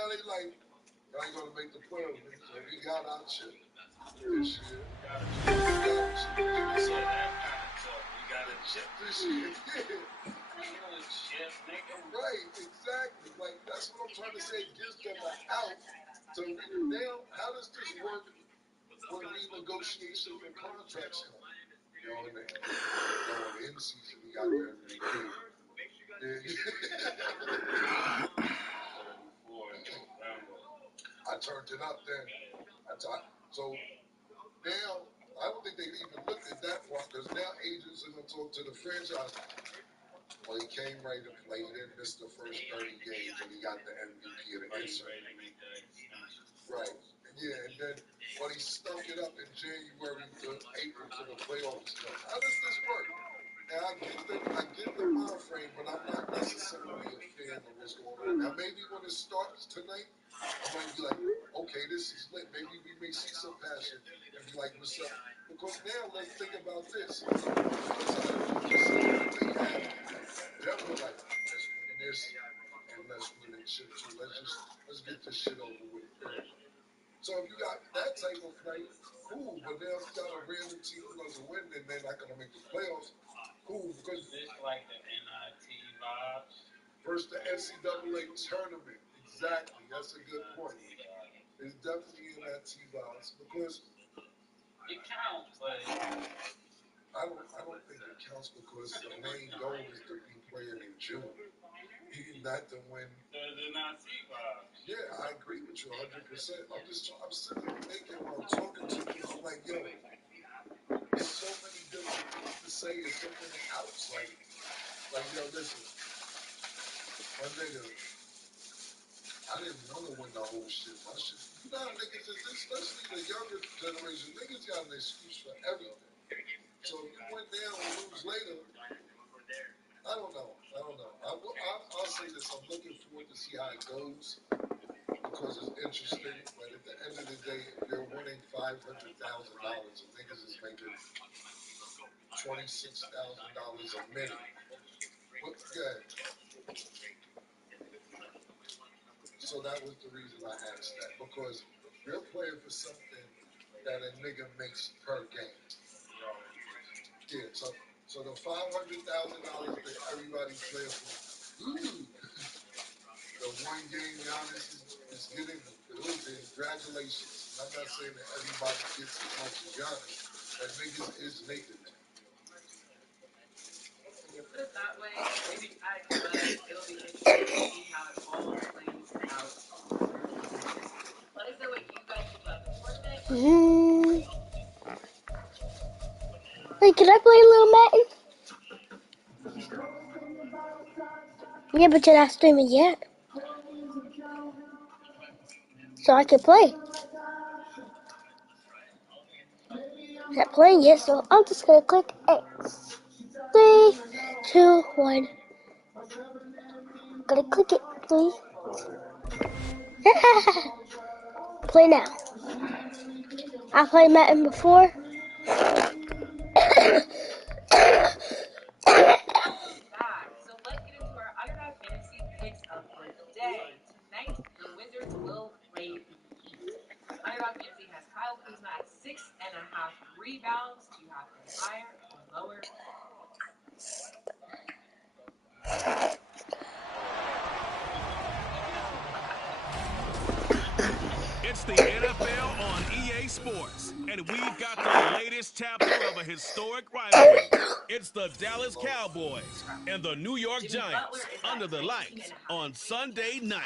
now they like, y'all ain't gonna make the playoffs. So we got our chip this year. We got a chip this year. Right, exactly. Like, that's what I'm trying to say. It gives them an out. So now, how does this work when renegotiation and contracts come? You know what I mean? Going in season, we got the MVP. I turned it up then. So now, I don't think they've even looked at that part because now agents are going to talk to the franchise. Well, he came right and played. He didn't miss the first 30 games, and he got the MVP of the insert. Right. Yeah, and then, but he stunk it up in January to April to the playoffs. How does this work? Now, I get the mind frame, but I'm not necessarily a fan of what's going on. Now, maybe when it starts tonight, I might be like, okay, this is lit. Maybe we may see some passion and be like, what's up? Because now, let's think about this. Denver like, let's win this and let's win this shit too. Let's get this shit over with. So if you got that type of night, cool. But now if you got a random team who doesn't win, then they're not gonna make the playoffs. Cool, because it's like the NIT vibes. Versus the NCAA tournament. Exactly. That's a good point. It's definitely NIT vibes because it counts, but I don't think it counts because the main goal is to be playing in June. Not to win. The NIT vibes. Yeah, I agree with you 100%. I'm sitting there thinking while I'm talking to you, I'm like, yo, there's so many different things to say and so many outs. Like, yo, listen, my nigga, I didn't want to win the whole shit. My shit, you know how niggas is, especially the younger generation, niggas got an excuse for everything. So if you win now and lose later, I don't know. I'll say this, I'm looking forward to see how it goes. Because it's interesting, but at the end of the day, if you're winning $500,000 and niggas is making $26,000 a minute, what's good? So that was the reason I asked that, because you're playing for something that a nigga makes per game. Yeah, so the $500,000 that everybody plays for, the one game Giannis is getting, congratulations. I'm not saying that everybody gets as much as Giannis, but niggas is making that. When you put it that way, maybe it'll be interesting to see how it all plays out. Let us know what you guys think about the tournament. Hey, can I play Little Madden? Yeah, but you're not streaming yet. So I can play. Not playing yet, so I'm just gonna click X. 3, 2, 1. Gonna click it. 3. Play now. I played Madden before. So let's get into our Underdog Fantasy picks of the day. Tonight, the Wizards will play the Heat. Underdog Fantasy has Kyle Kuzma at 6.5 rebounds. Do you have him higher or lower? It's the NFL on EA Sports, and we've got the latest chapter of a historic rivalry. It's the Dallas Cowboys and the New York Giants under the lights on Sunday night.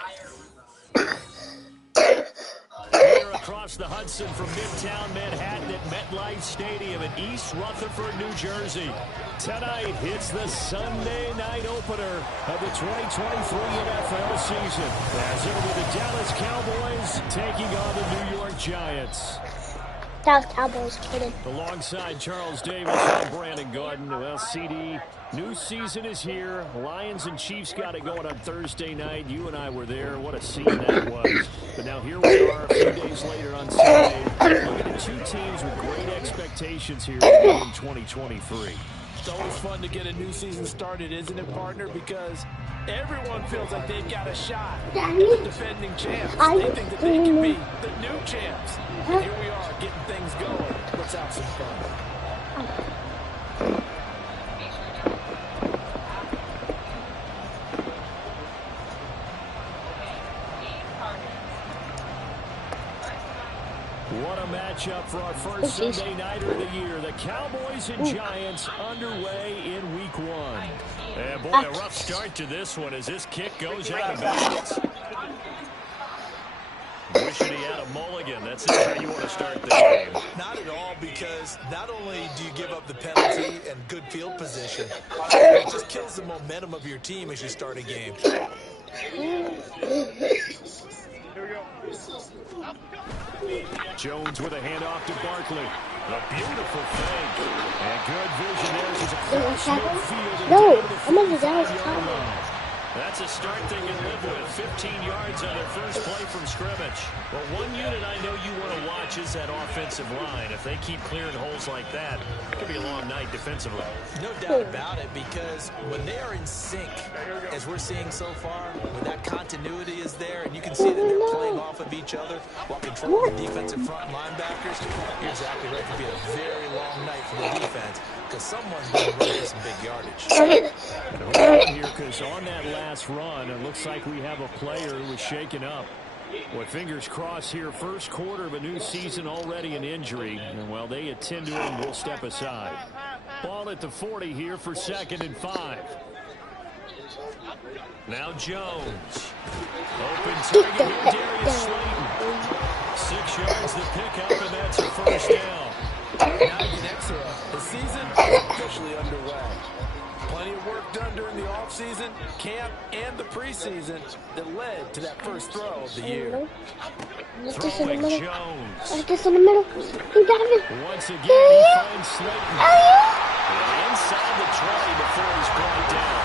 Here across the Hudson from Midtown Manhattan at MetLife Stadium in East Rutherford, New Jersey. Tonight, it's the Sunday night opener of the 2023 NFL season. As it'll be the Dallas Cowboys taking on the New York Giants. Dallas Cowboys, kidding. Alongside Charles Davis and Brandon Gordon. Well, CD, new season is here. Lions and Chiefs got it going on Thursday night. You and I were there. What a scene that was. But now here we are a few days later on Sunday. Looking at two teams with great expectations here in 2023. It's always fun to get a new season started, isn't it, partner? Because Everyone feels like they've got a shot. Daddy? The defending champs. They think that they can be the new champs. And here we are getting things going. Let's have some fun. What a matchup for our first Sunday Nighter of the year. The Cowboys and Giants underway in Week 1. And boy, a rough start to this one as this kick goes out of bounds. Wishing he had a mulligan. That's not how you want to start the game. Not at all, because not only do you give up the penalty and good field position, it just kills the momentum of your team as you start a game. Jones with a handoff to Barkley. A beautiful fake. And good vision there as it's across midfield. No, I'm on the Dallas Cowboys. That's a start they can live with. 15 yards on their first play from scrimmage. Well, one unit I know you want to watch is that offensive line. If they keep clearing holes like that, it could be a long night defensively. No doubt about it, because when they are in sync, as we're seeing so far, when that continuity is there, and you can see that they're playing off of each other while controlling the defensive front linebackers, you're exactly right. It could be a very long night for the defense, because someone's going to run for some big yardage. Here, because on that last run, it looks like we have a player who was shaken up. Well, fingers crossed here, first quarter of a new season, already an injury. And while they attend to him, we'll step aside. Ball at the 40 here for 2nd and 5. Now Jones. Open target here, Darius Slayton. 6 yards to pick up, and that's a first down. Now you can exhale. The season is officially underway. Plenty of work done during the offseason, camp, and the preseason that led to that first throw of the year. Throwing Jones. This in the middle. You got it. Once again, he finds Slayton. And inside the 20 before he's brought down.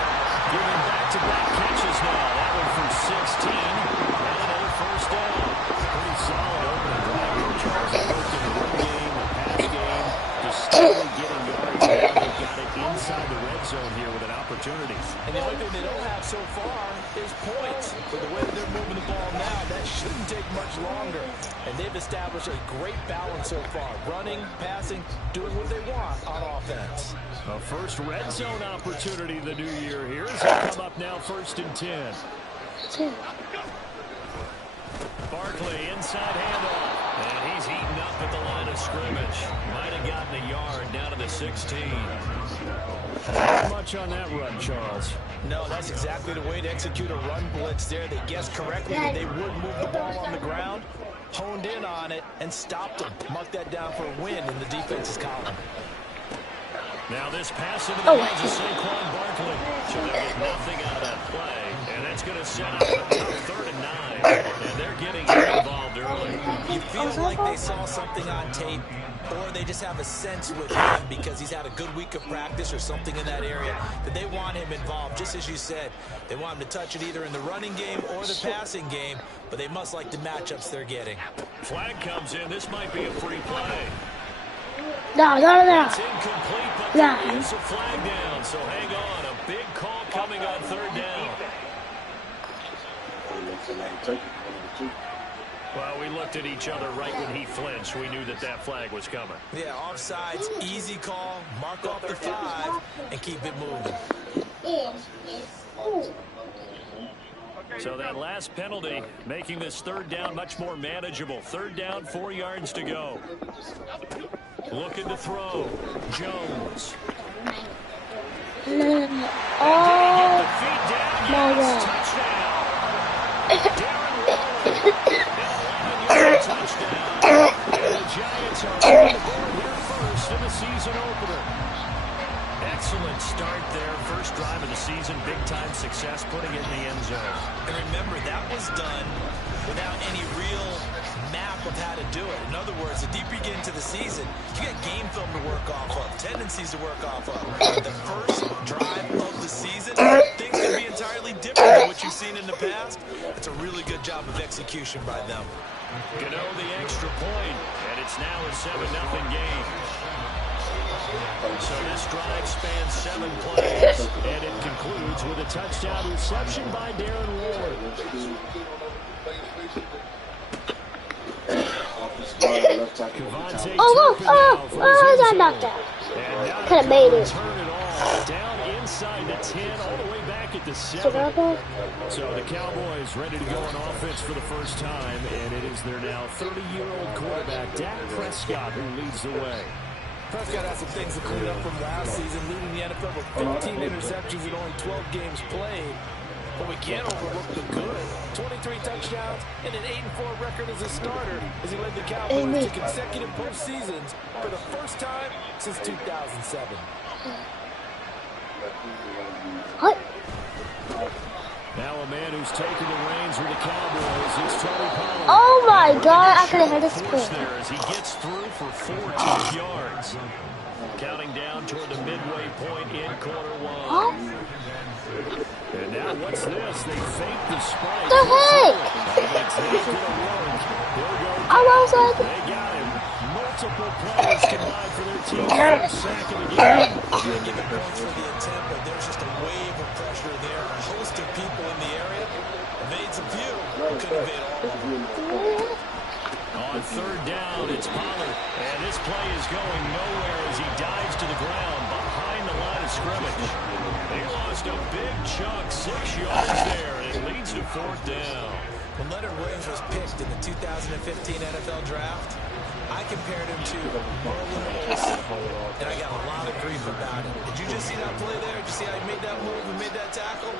Giving back-to-back catches now. That one from 16. And another first down. Pretty solid opening drive. Charles worked in the run game, the pass game, just steadily getting yards. Now they've got it inside the red zone here with an opportunity. And the only thing they don't have so far is points. With the way that they're moving the ball now, that shouldn't take much longer. And they've established a great balance so far. Running, passing, doing what they want on offense. A first red zone opportunity the new year here as they come up now 1st and 10. Barkley inside handoff. And he's eaten up at the line of scrimmage. Might have gotten a yard down to the 16. Not much on that run, Charles. No, that's exactly the way to execute a run blitz there. They guessed correctly that they would move the ball on the ground, honed in on it, and stopped them. Mark that down for a win in the defense's column. Now this pass into the hands of Saquon Barkley. So they'll get nothing out of that play. And that's going to set up a tough 3rd and 9. And they're getting involved early. You feel like they saw something on tape, or they just have a sense with him because he's had a good week of practice or something in that area that they want him involved. Just as you said, they want him to touch it either in the running game or the passing game, but they must like the matchups they're getting. Flag comes in. This might be a free play. No. It's incomplete, but there is a flag down. So hang on. A big call coming on 3rd down. Well, we looked at each other right when he flinched. We knew that that flag was coming. Yeah, offsides, easy call, mark off the 5, and keep it moving. So that last penalty making this 3rd down much more manageable. 3rd down, 4 yards to go. Looking to throw. Jones. And did he get the feet down? Yes, touchdown. Darren Waller. An 11-yard touchdown. And the Giants are on the board here first in the season opener. Excellent start there. First drive of the season. Big-time success putting it in the end zone. And remember, that was done without any real map of how to do it. In other words, the deeper you get into the season, you got game film to work off of, tendencies to work off of. The first drive of the season, things can be entirely different than what you've seen in the past. It's a really good job of execution by them. Gano the extra point, and it's now a 7-0 game. So this drive spans 7 plays, and it concludes with a touchdown reception by Darren Ward. I knocked out. Could have made it. Down inside the 10, all the way back at the 7. So the Cowboys ready to go on offense for the first time, and it is their now 30-year-old quarterback, Dak Prescott, who leads the way. Prescott has some things to clean up from last season, leading the NFL with 15 interceptions in only 12 games played. But we can't overlook the good. 23 touchdowns and an 8-4 record as a starter as he led the Cowboys to consecutive postseasons for the first time since 2007. What? Now a man who's taken the reins with the Cowboys is Tony Pollard. Oh my God! I could have had a spin. There as he gets through for 4 tough yards. Counting down toward the midway point in quarter 1. What? And now what's this? They fake the spike. The heck? I'm outside. They got him. Multiple players combined for their team. Sack of the game. Didn't give it points for the attempt, but there's just a wave of pressure there. A host of people in the area. Evades a few. Couldn't evade all of them. On 3rd down, it's Pollard. And this play is going nowhere as he dives to the ground behind the line of scrimmage. They lost a big chunk, 6 yards there, and it leads to 4th down. When Leonard Williams was picked in the 2015 NFL Draft, I compared him to Merlin Olsen, and I got a lot of grief about it. Did you just see that play there? Did you see how he made that move and made that tackle?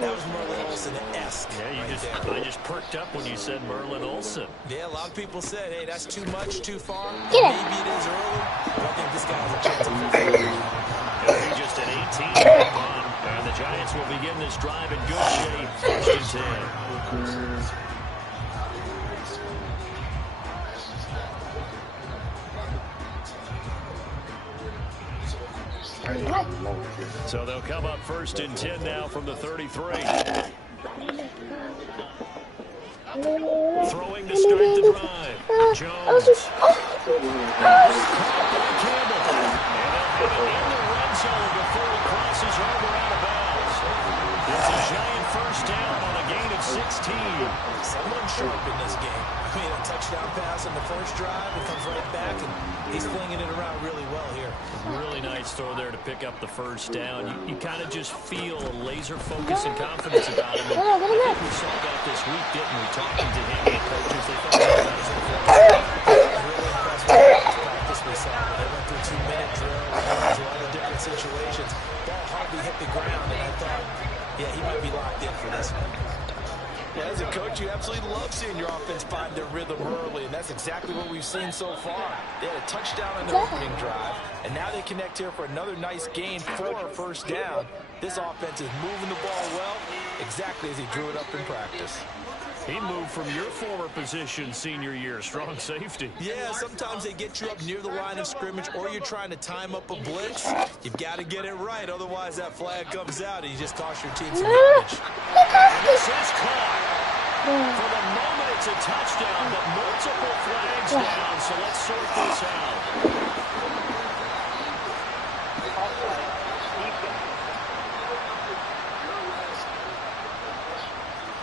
That was Merlin Olsen-esque. Yeah, I just perked up when you said Merlin Olsen. Yeah, a lot of people said, hey, that's too much, too far. Get it. Maybe it is early, but I think this guy has a chance of fixing it. It'll be just an 18-yard run, and the Giants will begin this drive in good shape, 1st and 10. So they'll come up 1st and 10 now from the 33. Throwing to start the drive. Jones. Campbell. And they'll have it in the red zone before he crosses over out of bounds. It's a giant 1st down on a gain of 16. Someone sharp in this game. I mean, a touchdown pass on the first drive. It comes right back, and he's flinging it around really well here. Really nice throw there to pick up the 1st down. You kind of just feel a laser focus and confidence about him. I think we saw that this week, didn't we? Talking to him and coaches, they thought that was really impressed with the practice we saw. They went through 2-minute drills, a lot of different situations. Ball hardly hit the ground, and I thought, yeah, he might be locked in for this one. Yeah, as a coach, you absolutely love seeing your offense find their rhythm early, and that's exactly what we've seen so far. They had a touchdown on their opening drive, and now they connect here for another nice gain for a 1st down. This offense is moving the ball well, exactly as he drew it up in practice. He moved from your former position senior year, strong safety. Yeah, sometimes they get you up near the line of scrimmage, or you're trying to time up a blitz. You've got to get it right, otherwise that flag comes out and you just cost your team some damage. This is caught. For the moment, it's a touchdown, but multiple flags down, so let's sort this out.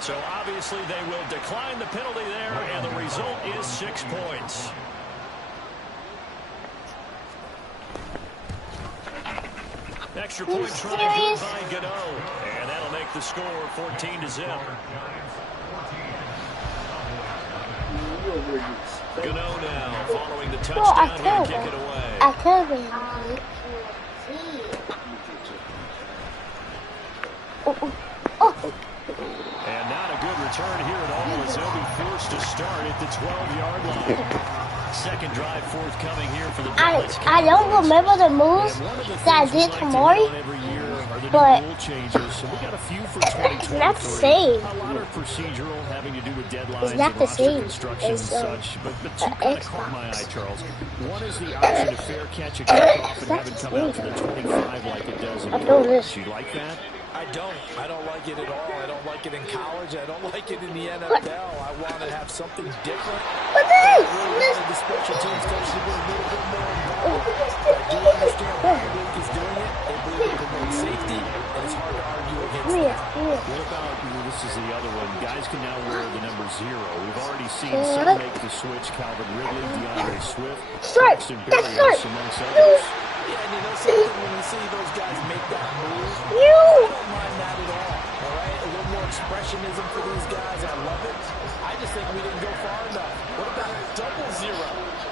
So obviously they will decline the penalty there, and the result is 6 points. Extra point try good by Gano, and that'll make the score 14-0. Gano now following the touchdown to kick it away. I could be. And not a good return here at all as they'll be forced to start at the 12-yard line. Second drive forthcoming here for the Dallas Cowboys. I don't remember the moves that I did to Maury, but so we got a few for 2023. it's not the same. A lot of procedural having to do with deadlines It's not and the roster same construction as and such. But two kind of caught my eye, Charles. One is the option to fair catch a kickoff and have it come out to the 25 like it does in college. Do you like that? I I don't like it at all. I don't like it in college. I don't like it in the NFL. I want to have something different. But I really wanted the special teams coach to be a little bit more involved. But I do understand why Luke is doing it. They believe it promotes safety, and it's hard to argue against that. What about, this is the other one, guys can now wear the number 0. We've already seen some make the switch, Calvin Ridley, DeAndre Swift, Braxton Berrios, amongst others. Yeah, and you know something, when we see those guys make that move, I don't mind that at all right? A little more expressionism for these guys, I love it. I just think we didn't go far enough. What about double 0,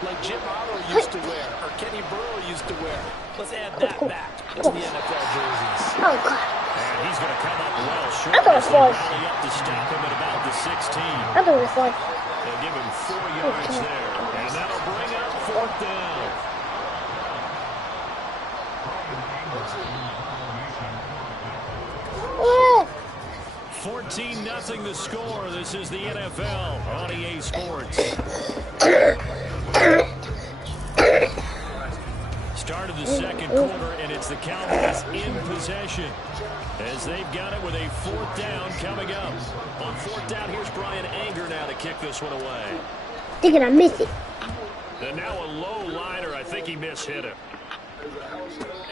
like Jim Otto used to wear, or Kenny Burrow used to wear? Let's add that back to the NFL jerseys. Oh, God. And he's going to come up well short. I thought it was fun. Rally up to stop him at about the 16. I thought it was fun. They'll give him 4 yards there. And that'll bring up 4th down. 14-0 the score. This is the NFL on EA Sports. Start of the second quarter, and it's the Cowboys in possession as they've got it with a 4th down coming up. On 4th down, here's Brian Anger now to kick this one away. Thinking I missed it. And now a low liner. I think he mishit him.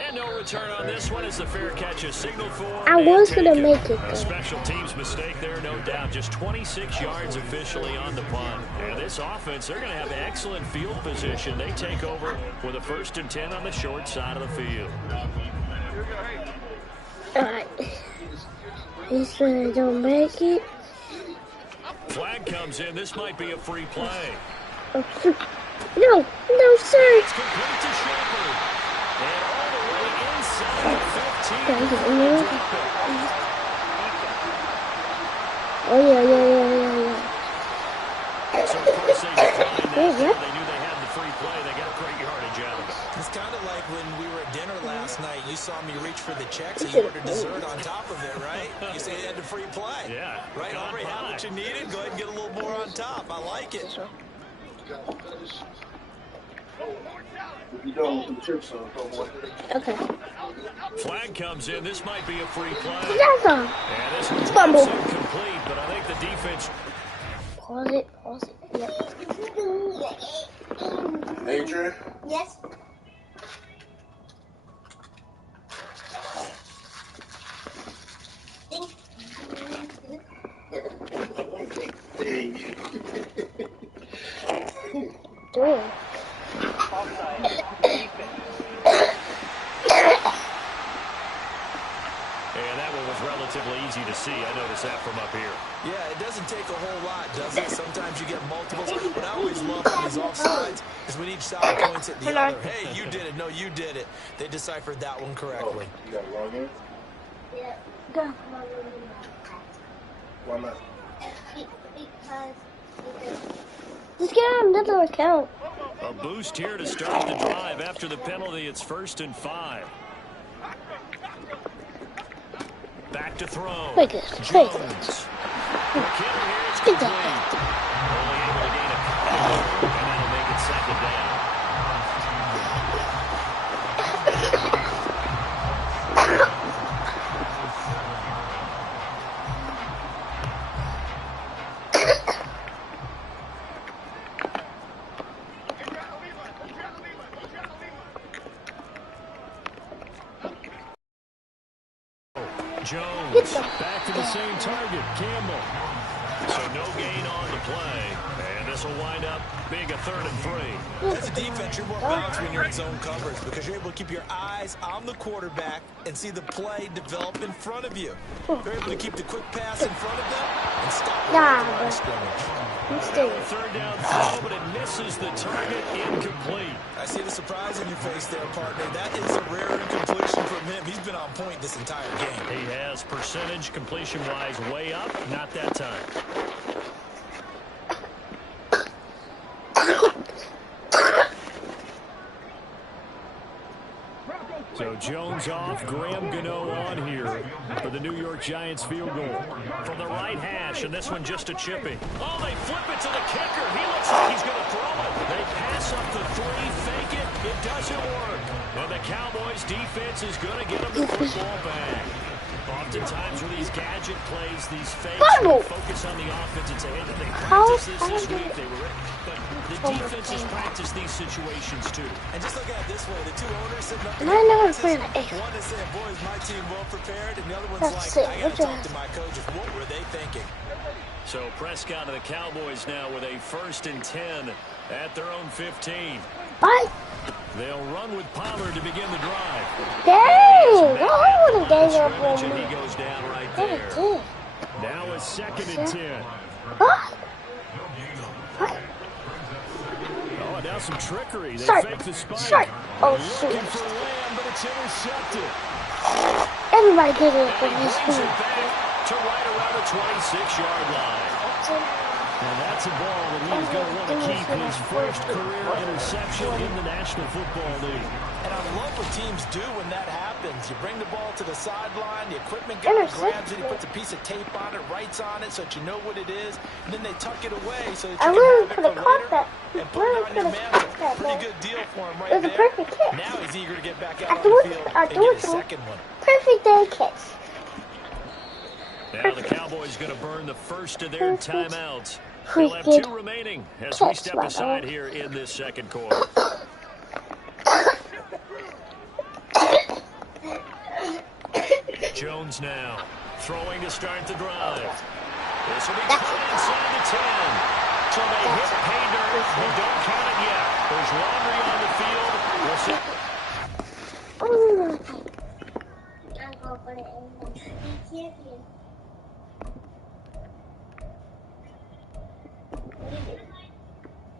And no return on this one as the fair catch is signaled for. I was going to make it. A special teams mistake there, no doubt. Just 26 yards officially on the punt. And this offense, they're going to have excellent field position. They take over with a 1st and 10 on the short side of the field. All right. He said I don't make it. Flag comes in. This might be a free play. Oh, no, sir. It's complete to Shepard. And all the way inside the 15. Oh, yeah. So of course they declined that. They knew they had the free play. They got great yardage out of it. It's kind of like when we were at dinner last night. You saw me reach for the checks and you ordered dessert on top of it, right? You say you had the free play. Yeah. Right? Already had what you needed. Go ahead and get a little more on top. I like it. Okay. Flag comes in. This might be a free play. That's all. And this one's Fumble. incomplete, but I think the defense. Pause it. Yep. Adrian? Yes. Doing. And that one was relatively easy to see. I noticed that from up here. Yeah, it doesn't take a whole lot, does it? Sometimes you get multiples. What I always love on these offsides is when each side points at the other. Hey, you did it. No, you did it. They deciphered that one correctly. You got to log in? Yeah. Go. Why not? Because just get on another account. A boost here to start the drive. After the penalty, it's 1st and 5. Back to throw. Make it. Jones. The killer here is complete. Only able to gain a couple, and that'll make it 2nd down. Jones back to the same target, Campbell. So no gain on the play, and this will wind up being a 3rd and 3. As a defense, you're more balanced when you're in zone coverage because you're able to keep your eyes on the quarterback and see the play develop in front of you. You're able to keep the quick pass in front of them and stop the line scrimmage. Now a 3rd down throw, but it misses the target, incomplete. I see the surprise in your face there, partner. That is a rare incompletion from him. He's been on point this entire game. He has percentage completion-wise way up, not that time. So Jones off, Graham Gano on here for the New York Giants field goal. From the right hash, and this one just a chipping. Oh, they flip it to the kicker. He looks like he's going to throw it. They pass up the 3, fake it. It doesn't work. And the Cowboys defense is going to get him the football back. Oftentimes with these gadget plays, these fakes, Bubble. focus on the offense and say, hey, they How- practiced how this did week. it- They were, but the Oh, defenses okay. practice these situations too. And just look at it this way. The two owners sitting up in Am I their never boxes, playing an eight? one is saying, boy, is my team well prepared, and the other one's That's like, it. I got What's to talk that? to my coaches. What were they thinking? So Prescott and the Cowboys now with a 1st and 10 at their own 15. Bye. They'll run with Pollard to begin the drive. Dang! I would have Line of done that scrimmage, for and me. he goes down right That there. is good. Now a 2nd and 10. What? What? Oh, and now some trickery. They Start. fake the spike. Start. Oh, Looking shoot. for Lamb, but it's intercepted. Everybody get it And from he this brings team. it back to right around the 26-yard line. And that's a ball that he is going to want to keep his first career interception in the National Football League. And I love what teams do when that happens. You bring the ball to the sideline, the equipment guy grabs it, he puts a piece of tape on it, writes on it so that you know what it is, and then they tuck it away so that I you really can could have have it for caught later that. and put it Really on your could have caught mantle. that. Pretty good deal for him right It was a there. perfect catch. Now he's eager to get back I out on do the it. field I and do get it. his second one. Perfect day catch. Now the Cowboys going to burn the first of their Perfect. timeouts. They'll have 2 Freaking remaining as we catch, step my aside dog. here in this second quarter. Jones now throwing to start the drive. This will be caught inside the 10. So they hit pay dirt. They don't count it yet. There's laundry on the field. We'll see. I'm going for the champion.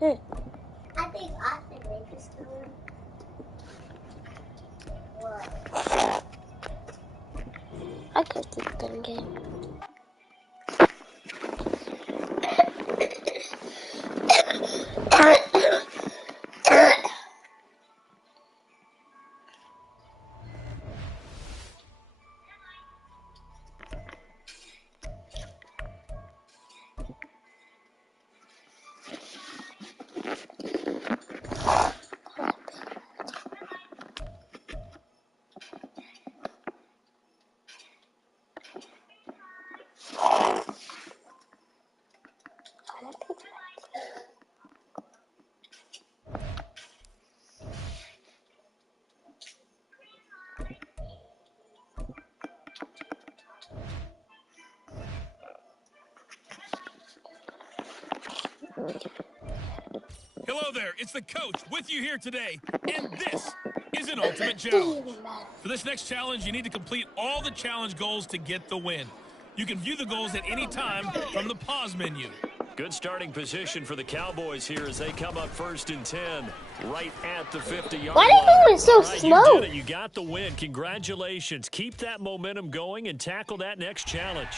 I think Austin Rangers can win. What? I could think that game. Hello there, it's the coach with you here today, and this is an ultimate challenge. For this next challenge, you need to complete all the challenge goals to get the win. You can view the goals at any time from the pause menu. Good starting position for the Cowboys here as they come up 1st and 10 right at the 50-yard Why line. are you moving so All right, slow? You did it. You got the win. Congratulations. Keep that momentum going and tackle that next challenge.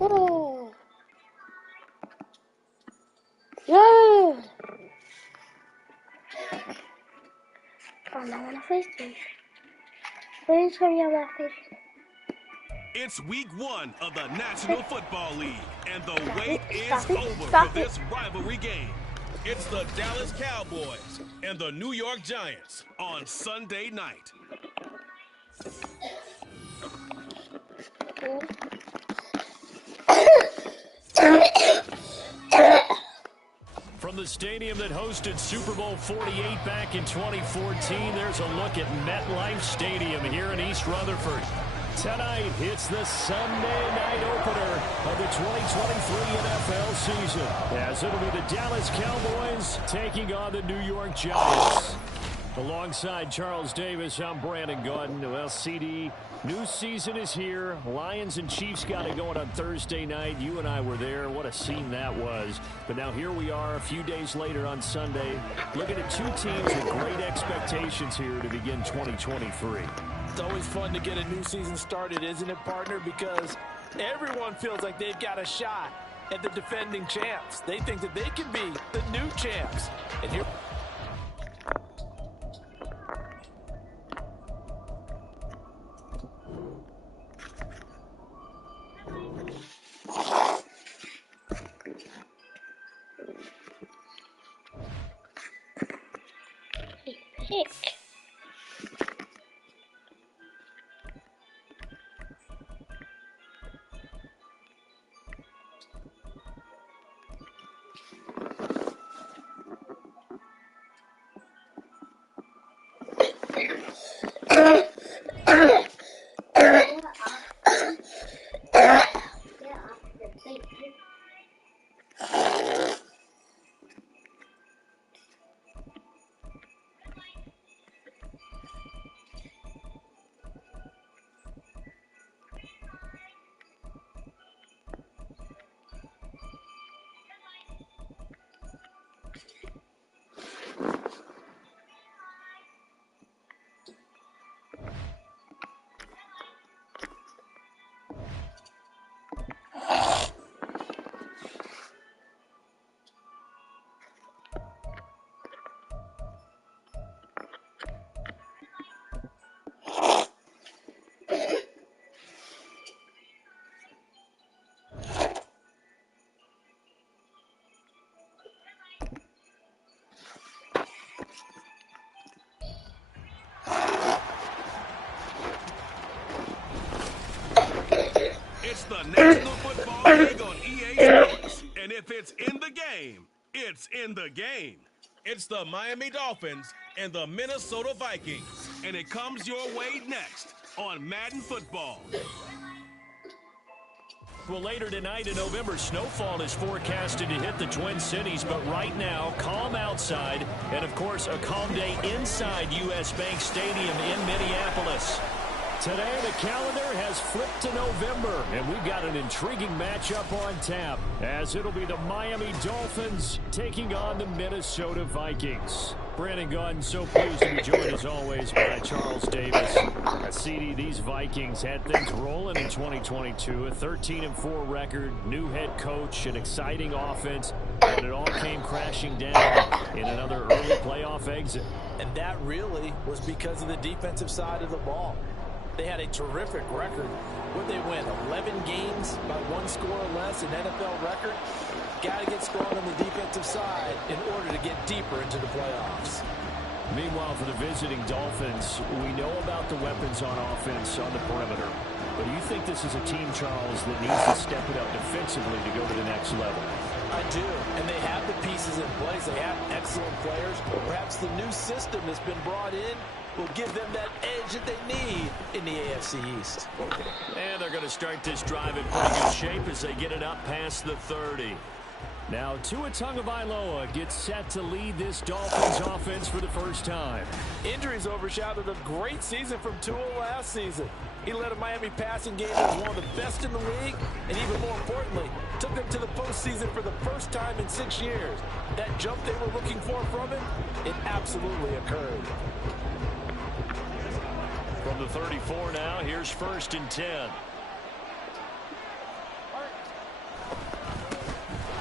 Oh. Yeah. Oh, no, I want to face this. Please hurry up, my face. It's week 1 of the National Football League, and the wait is Stop it. over Stop for it. this rivalry game. It's the Dallas Cowboys and the New York Giants on Sunday night. From the stadium that hosted Super Bowl 48 back in 2014, there's a look at MetLife Stadium here in East Rutherford. Tonight, it's the Sunday night opener of the 2023 NFL season, as it'll be the Dallas Cowboys taking on the New York Giants. Alongside Charles Davis, I'm Brandon Gaudin. Well, CD, new season is here. Lions and Chiefs got it going on Thursday night. You and I were there. What a scene that was. But now here we are a few days later on Sunday, looking at two teams with great expectations here to begin 2023. It's always fun to get a new season started, isn't it, partner? Because everyone feels like they've got a shot at the defending champs. They think that they can be the new champs. And here... Pick. It's the National Football League on EA Sports. And if it's in the game, it's in the game. It's the Miami Dolphins and the Minnesota Vikings. And it comes your way next on Madden Football. Well, later tonight in November, snowfall is forecasted to hit the Twin Cities, but right now, calm outside, and of course, a calm day inside U.S. Bank Stadium in Minneapolis. Today, the calendar has flipped to November, and we've got an intriguing matchup on tap, as it'll be the Miami Dolphins taking on the Minnesota Vikings. Brandon Gaudin, so pleased to be joined as always by Charles Davis. CD, these Vikings had things rolling in 2022, a 13-4 record, new head coach, an exciting offense, but it all came crashing down in another early playoff exit. And that really was because of the defensive side of the ball. They had a terrific record. Would they win 11 games by one score or less, an NFL record? Got to get strong on the defensive side in order to get deeper into the playoffs. Meanwhile, for the visiting Dolphins, we know about the weapons on offense on the perimeter. But do you think this is a team, Charles, that needs to step it up defensively to go to the next level? I do, and they have the pieces in place. They have excellent players. Perhaps the new system that's been brought in will give them that edge that they need in the AFC East. And they're going to start this drive in pretty good shape as they get it up past the 30. Now, Tua Tagovailoa gets set to lead this Dolphins offense for the first time. Injuries overshadowed a great season from Tua last season. He led a Miami passing game that was one of the best in the league, and even more importantly, took them to the postseason for the first time in 6 years. That jump they were looking for from him, it absolutely occurred. From the 34 now, here's 1st and 10.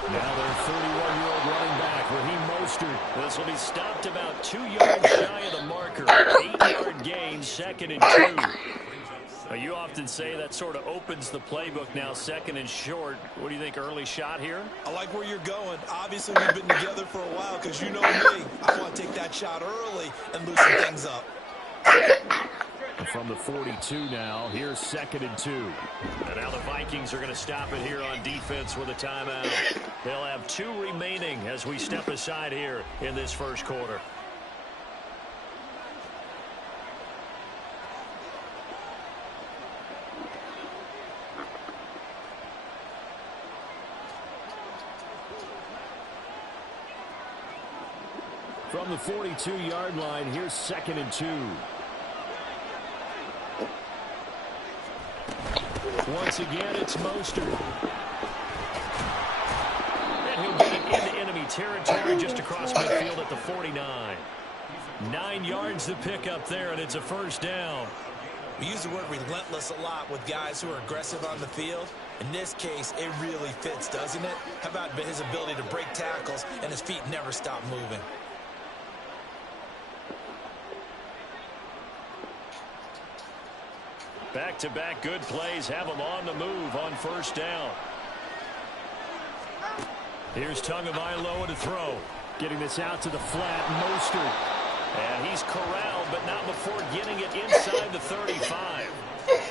Now their 31-year-old running back, Raheem Mostert. This will be stopped about 2 yards shy of the marker. 8-yard gain, 2nd and 2. You often say that sort of opens the playbook now, 2nd and short. What do you think, early shot here? I like where you're going. Obviously, we've been together for a while because you know me. I want to take that shot early and loosen things up. From the 42 now, here's 2nd and 2. And now the Vikings are going to stop it here on defense with a timeout. They'll have 2 remaining as we step aside here in this first quarter. From the 42-yard line, here's 2nd and 2. Once again, it's Mostert. And he'll get it into enemy territory just across midfield at the 49. 9 yards to pick up there, and it's a first down. We use the word relentless a lot with guys who are aggressive on the field. In this case, it really fits, doesn't it? How about his ability to break tackles and his feet never stop moving? Back-to-back good plays have them on the move on first down. Here's Tagovailoa to throw. Getting this out to the flat, Mostert. And he's corralled, but not before getting it inside the 35.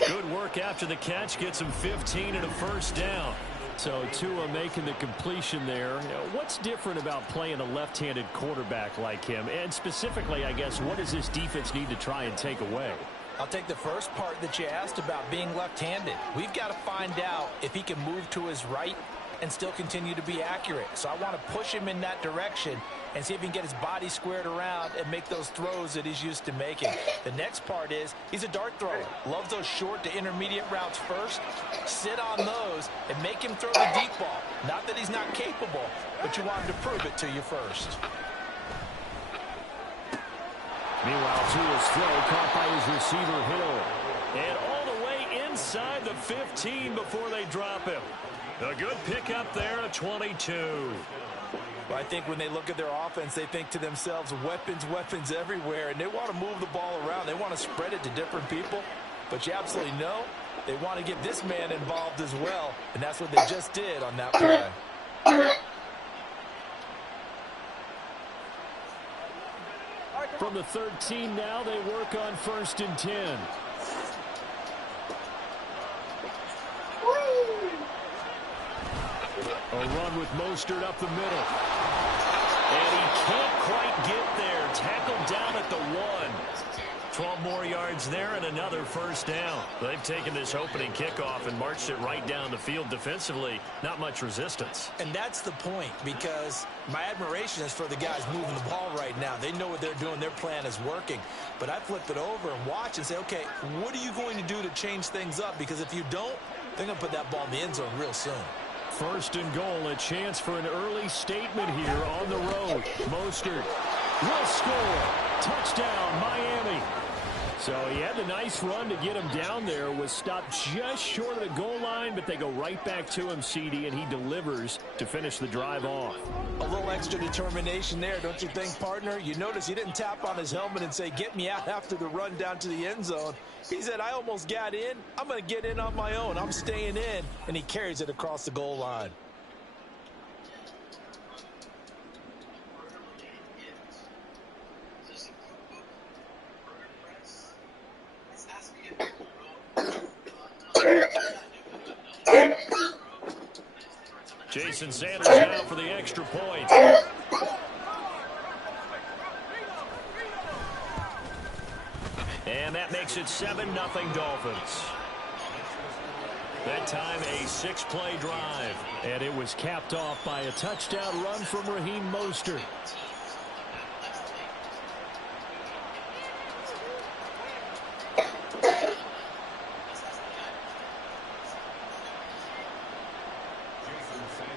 Good work after the catch. Gets him 15 and a first down. So Tua making the completion there. What's different about playing a left-handed quarterback like him? And specifically, I guess, what does this defense need to try and take away? I'll take the first part that you asked about being left-handed. We've got to find out if he can move to his right and still continue to be accurate. So I want to push him in that direction and see if he can get his body squared around and make those throws that he's used to making. The next part is he's a dart thrower. Loves those short to intermediate routes first. Sit on those and make him throw the deep ball. Not that he's not capable, but you want him to prove it to you first. Meanwhile, Tua's throw caught by his receiver, Hill. And all the way inside the 15 before they drop him. A good pickup there at 22. Well, I think when they look at their offense, they think to themselves, weapons everywhere, and they want to move the ball around. They want to spread it to different people. But you absolutely know they want to get this man involved as well, and that's what they just did on that play. From the 13 now, they work on 1st and 10. A run with Mostert up the middle. And he can't quite get there. Tackled down at the 1. 12 more yards there and another first down. They've taken this opening kickoff and marched it right down the field defensively. Not much resistance. And that's the point, because my admiration is for the guys moving the ball right now. They know what they're doing. Their plan is working. But I flip it over and watch and say, okay, what are you going to do to change things up? Because if you don't, they're going to put that ball in the end zone real soon. 1st and goal, a chance for an early statement here on the road. Mostert will score. Touchdown, Miami. So he had the nice run to get him down there, was stopped just short of the goal line, but they go right back to him, CD, and he delivers to finish the drive off. A little extra determination there, don't you think, partner? You notice he didn't tap on his helmet and say, get me out after the run down to the end zone. He said, I almost got in. I'm going to get in on my own. I'm staying in. And he carries it across the goal line. Jason Sanders now for the extra point. And that makes it 7-0 Dolphins. That time a 6-play drive. And it was capped off by a touchdown run from Raheem Mostert.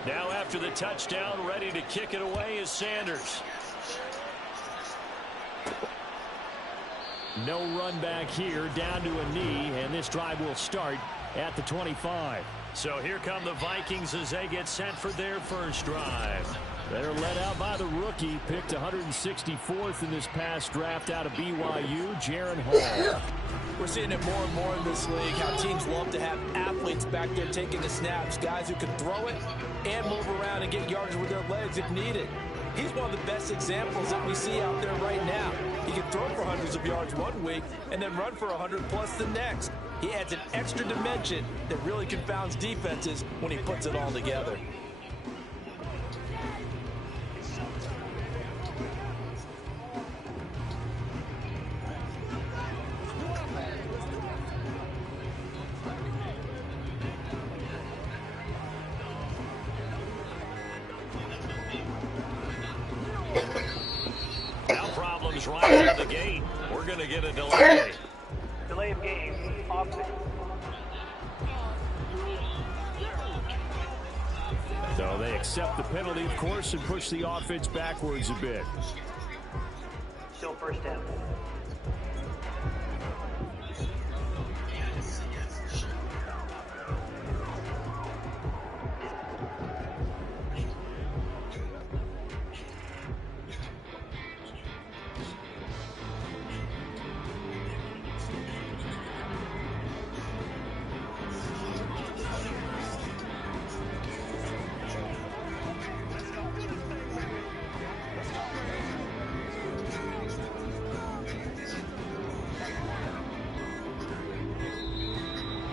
Now after the touchdown, ready to kick it away is Sanders. No run back here, down to a knee, and this drive will start at the 25. So here come the Vikings as they get set for their first drive. They're led out by the rookie, picked 164th in this past draft out of BYU, Jaren Hall. We're seeing it more and more in this league, how teams love to have athletes back there taking the snaps, guys who can throw it and move around and get yards with their legs if needed. He's one of the best examples that we see out there right now. He can throw for hundreds of yards one week and then run for 100+ the next. He adds an extra dimension that really confounds defenses when he puts it all together. Now problems right out of the gate. We're going to get a delay. Delay of game. Offense. So they accept the penalty, of course, and push the offense backwards a bit. Still first down.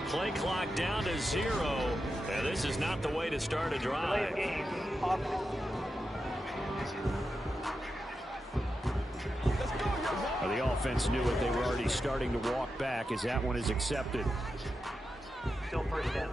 Play clock down to 0. And this is not the way to start a Delay drive. of game. Offense. The offense knew it. They were already starting to walk back as that one is accepted. Still first down.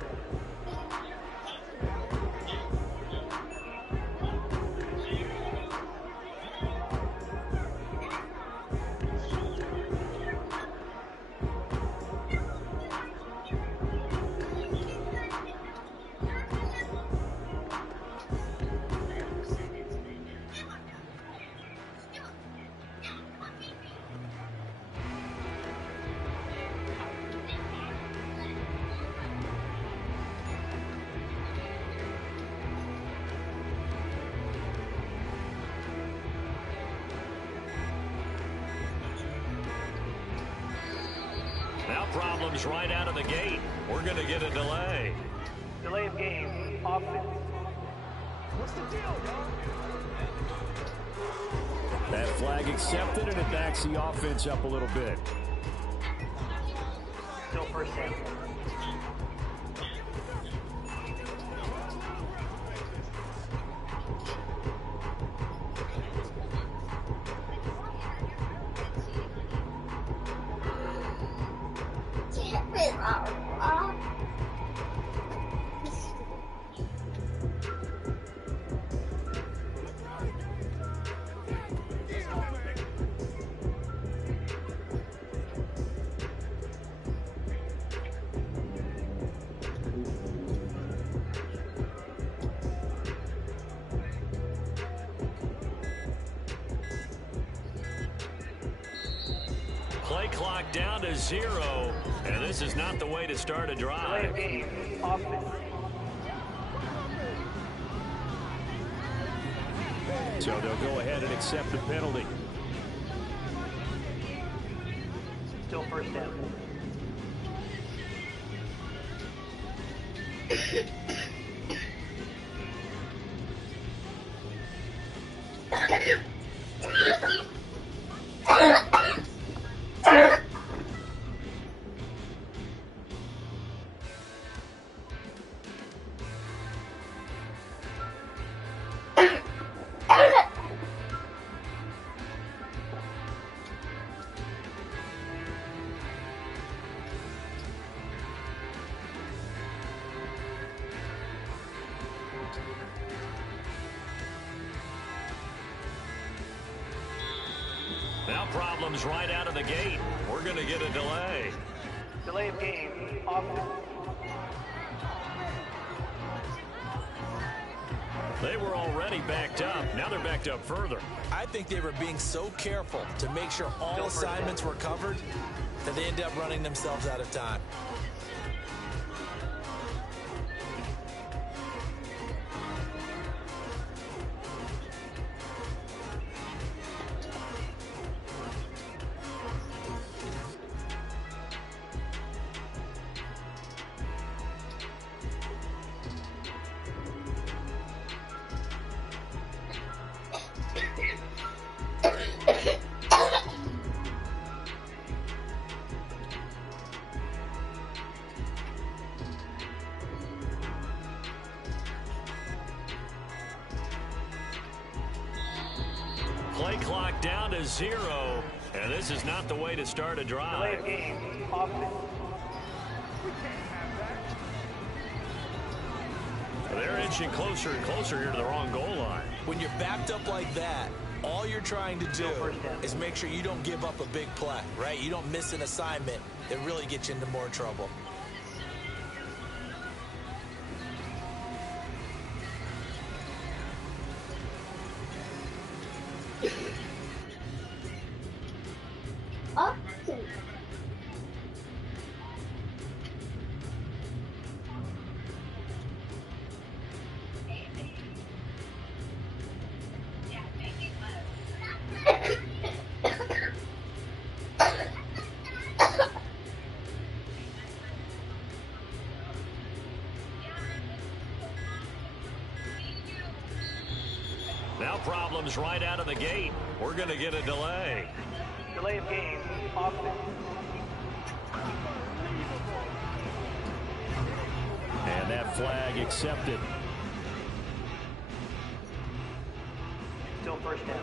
Now problems right out of the gate. We're going to get a delay. Delay of game. Offense. That flag accepted, and it backs the offense up a little bit. Still first down. Play clock down to 0. And this is not the way to start a Delay drive. of game. Offense. So they'll go ahead and accept the penalty. Still first down. Now problems right out of the gate. We're going to get a delay. Delay of game. Offense. They were already backed up. Now they're backed up further. I think they were being so careful to make sure all assignments were covered that they ended up running themselves out of time. Play clock down to 0, and this is not the way to start a Delay drive. of game. Offense. They're inching closer and closer here to the wrong goal line. When you're backed up like that, all you're trying to do is make sure you don't give up a big play, right? You don't miss an assignment that really gets you into more trouble. Awesome. Now problems right out of the gate. We're going to get a delay. Delay of game. Offense. And that flag accepted. Still first down.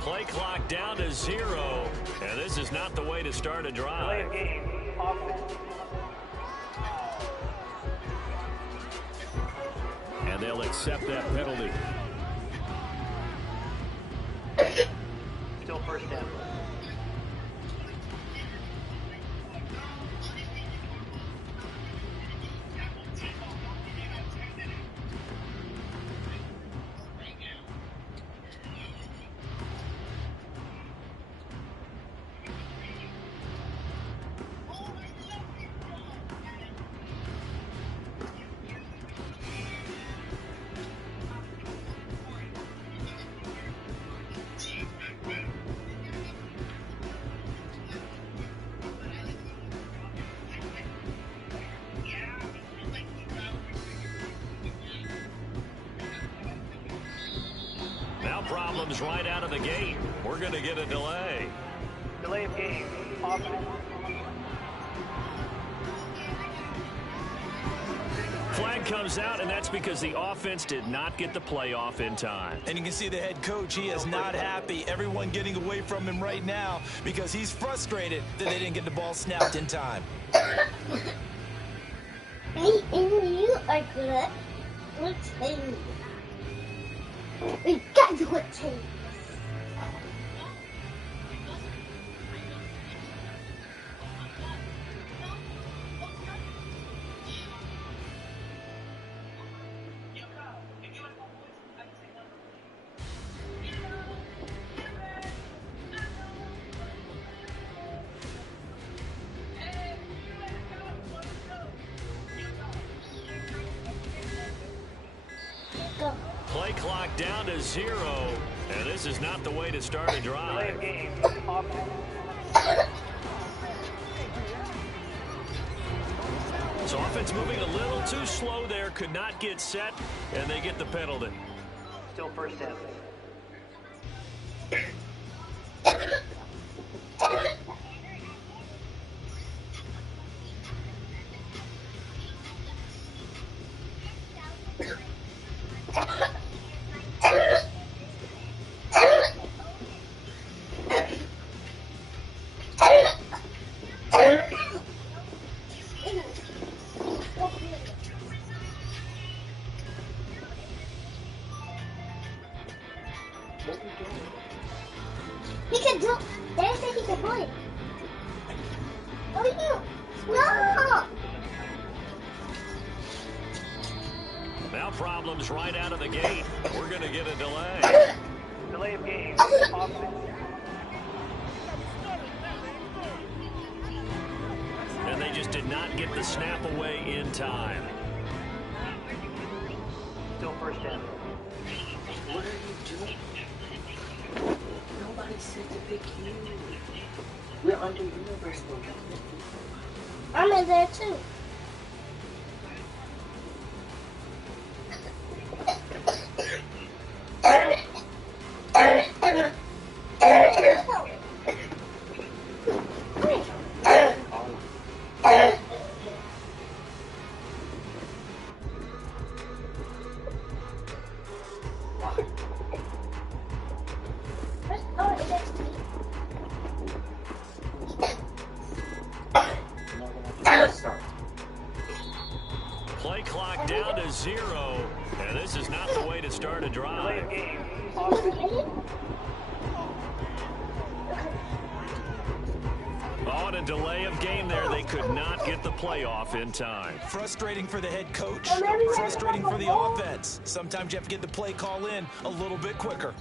Play clock down to 0, and this is not the way to start a Delay drive. of game. Offense. And they'll accept that penalty. Still first down. Now problems right out of the gate. We're going to get a delay. Delay of game. Offense. Flag comes out, and that's because the offense did not get the play off in time. And you can see the head coach, he is not happy. Everyone getting away from him right now because he's frustrated that they didn't get the ball snapped in time. Me and you are good. Let's see. We got to what team. Go. Play clock down to 0, and this is not the way to start a Delay drive. of game. Offense. So offense moving a little too slow there, could not get set, and they get the penalty. Still first down. He can do. They say he can play. What are you? No! Now problems right out of the gate. We're going to get a delay. Delay of game. Offense. just did not get the snap away in time. Still first down. What are you doing? Nobody said to pick you. We're under universal. I'm in there too. Play clock down to 0, and this is not the way to start a Delay drive. of game. Offense. On a delay of game there, they could not get the play off in time. Frustrating for the head coach, frustrating for the offense. Sometimes you have to get the play call in a little bit quicker.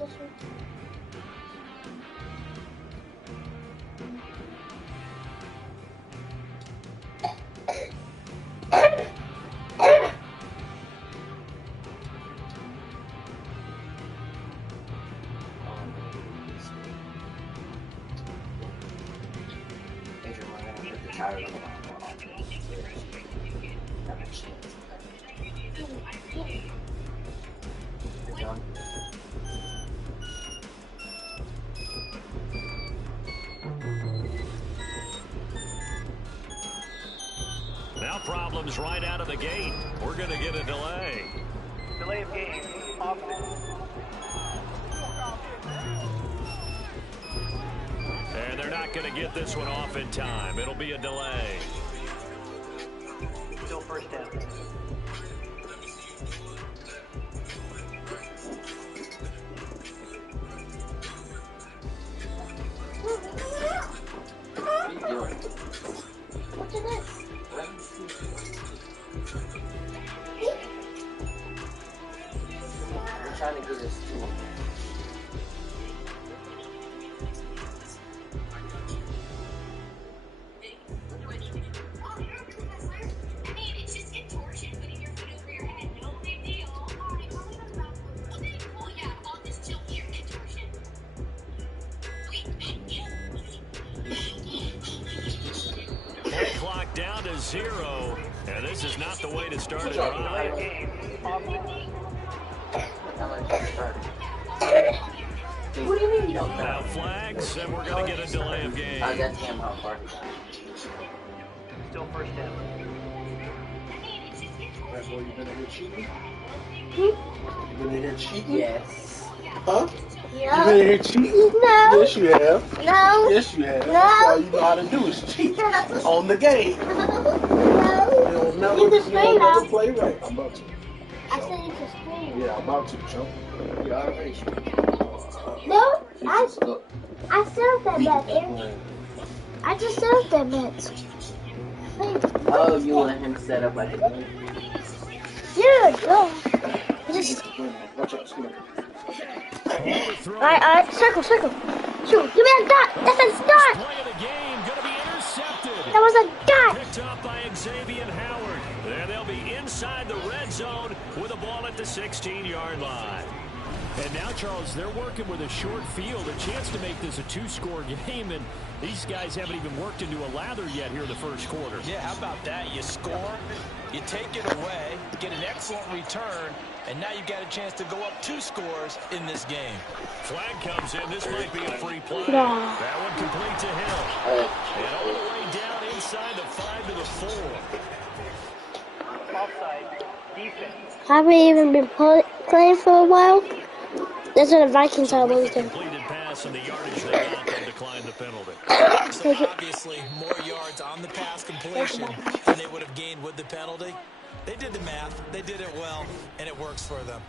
Now problems right out of the gate. We're going to get a delay. Delay of game. Offense. And they're not going to get this one off in time. It'll be a delay. Still first down. What are you doing? What's this? We're trying to get this tool. Play clock down to 0, and this is not the way to start a Delay drive. of game. Offense. How much you started? What do you mean? Now flags, and we're going to get a delay of game. I got him how far. Still first down. That boy, you been in here cheating? Hmm? You been in here cheating? Yes. Huh? You Yeah. been in here cheating? No. Yes, you have. No. Yes, you have. No. That's all you know how to do is cheat on the game. You No. don't never, You can you scream don't now. never play right. I'm about to. I said you can scream. Yeah, I'm about to, Joe. You already No, I Look, served that match. I just served that match. oh, you let him set up like a game. Dude, no. Just, Watch out, scoot up. alright, circle. Shoot, give me a dot. That's a dot. Play of the game, going to be intercepted. That was a dot. Picked up by Xavier Howard. And they'll be inside the red zone with a ball at the 16-yard line. And now, Charles, they're working with a short field, a chance to make this a two-score game, and these guys haven't even worked into a lather yet here in the first quarter. Yeah, how about that? You score, you take it away, get an excellent return, and now you've got a chance to go up 2 scores in this game. Flag comes in. This might be a free play. No. That one complete to Hill. And all the way down inside the 5 to the 4. Offside. Defense. Haven't even been playing for a while. That's what the Vikings always do. Completed pass and the yardage they got, they'll decline the penalty. So obviously, more yards on the pass completion than they would have gained with the penalty. They did the math, they did it well, and it works for them.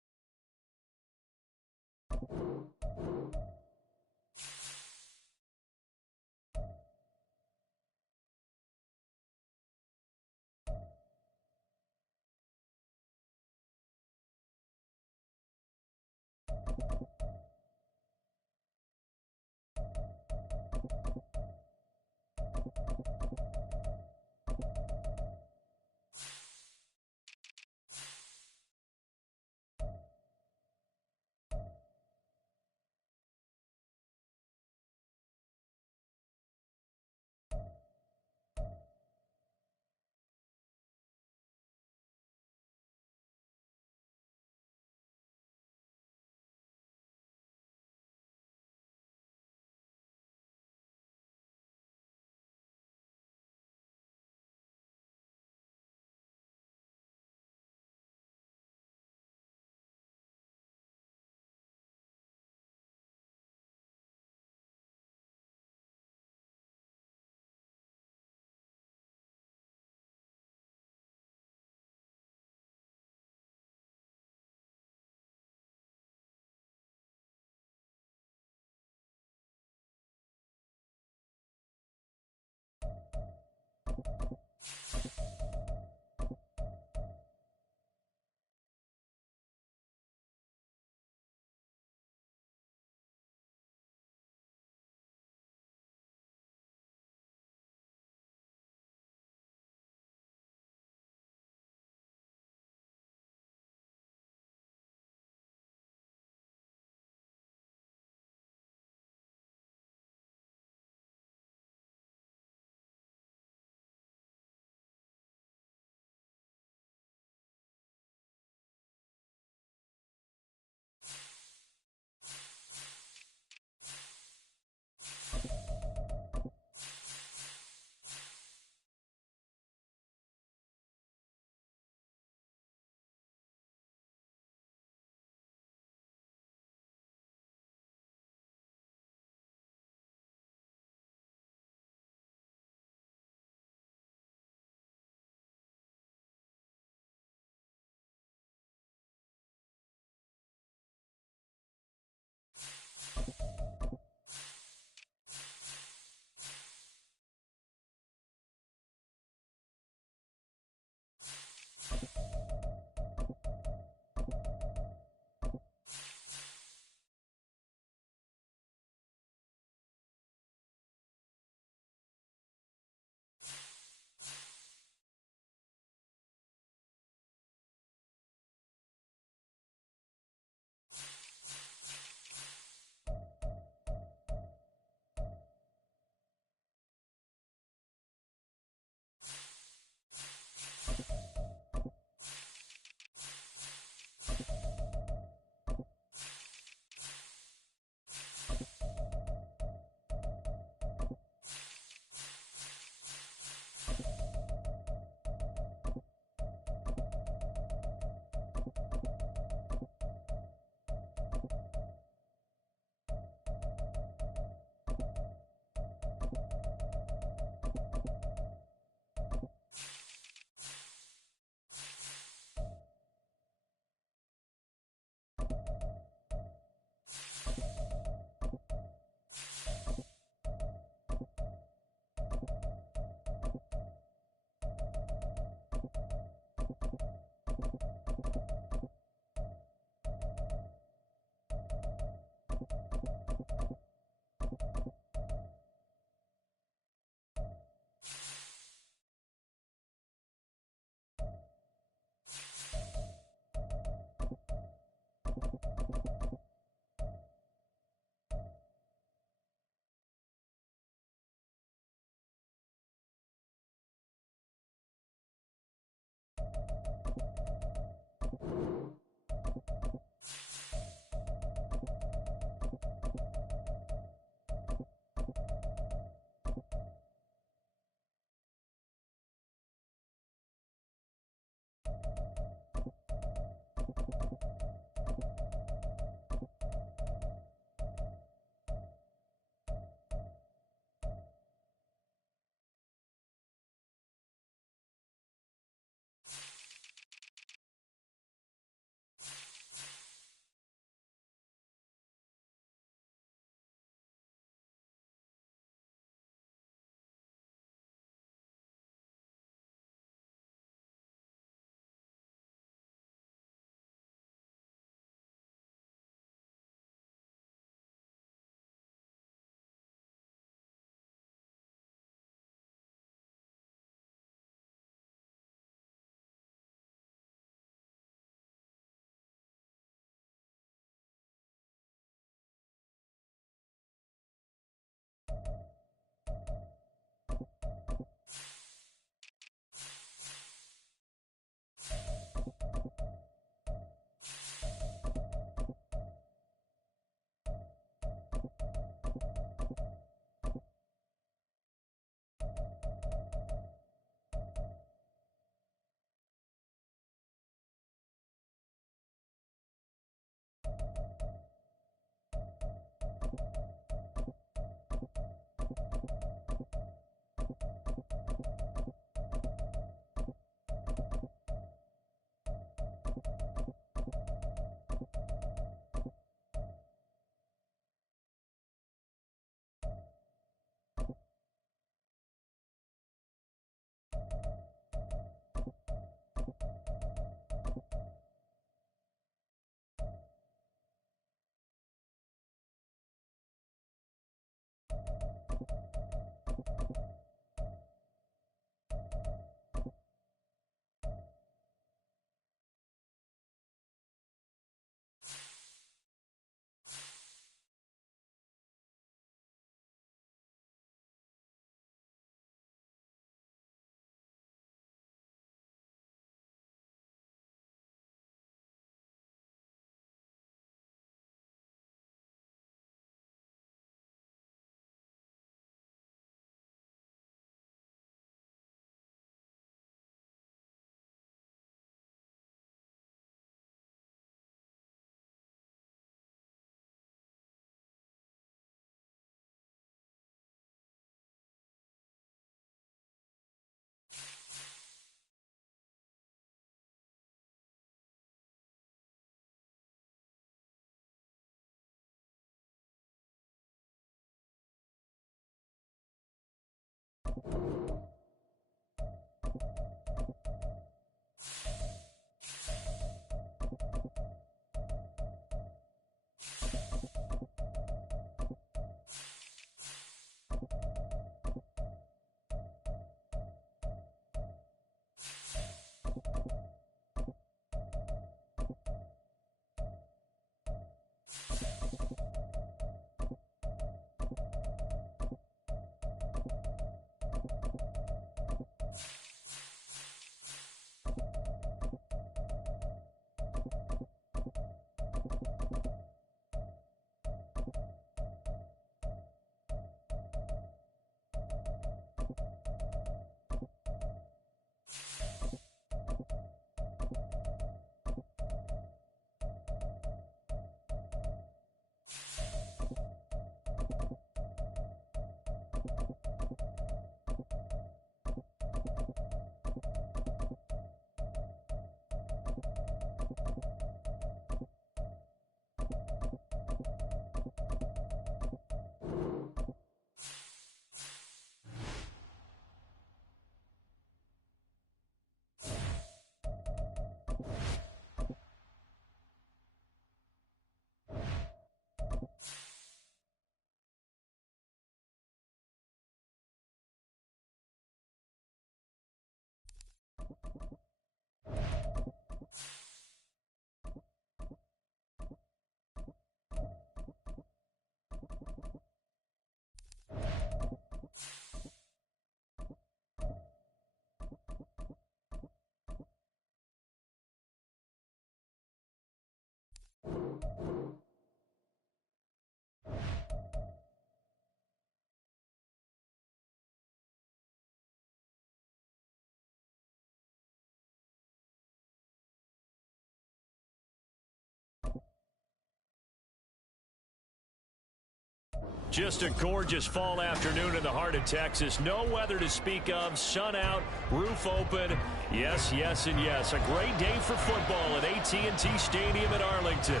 Just a gorgeous fall afternoon in the heart of Texas. No weather to speak of. Sun out, roof open. Yes, yes, and yes. A great day for football at AT&T Stadium in Arlington.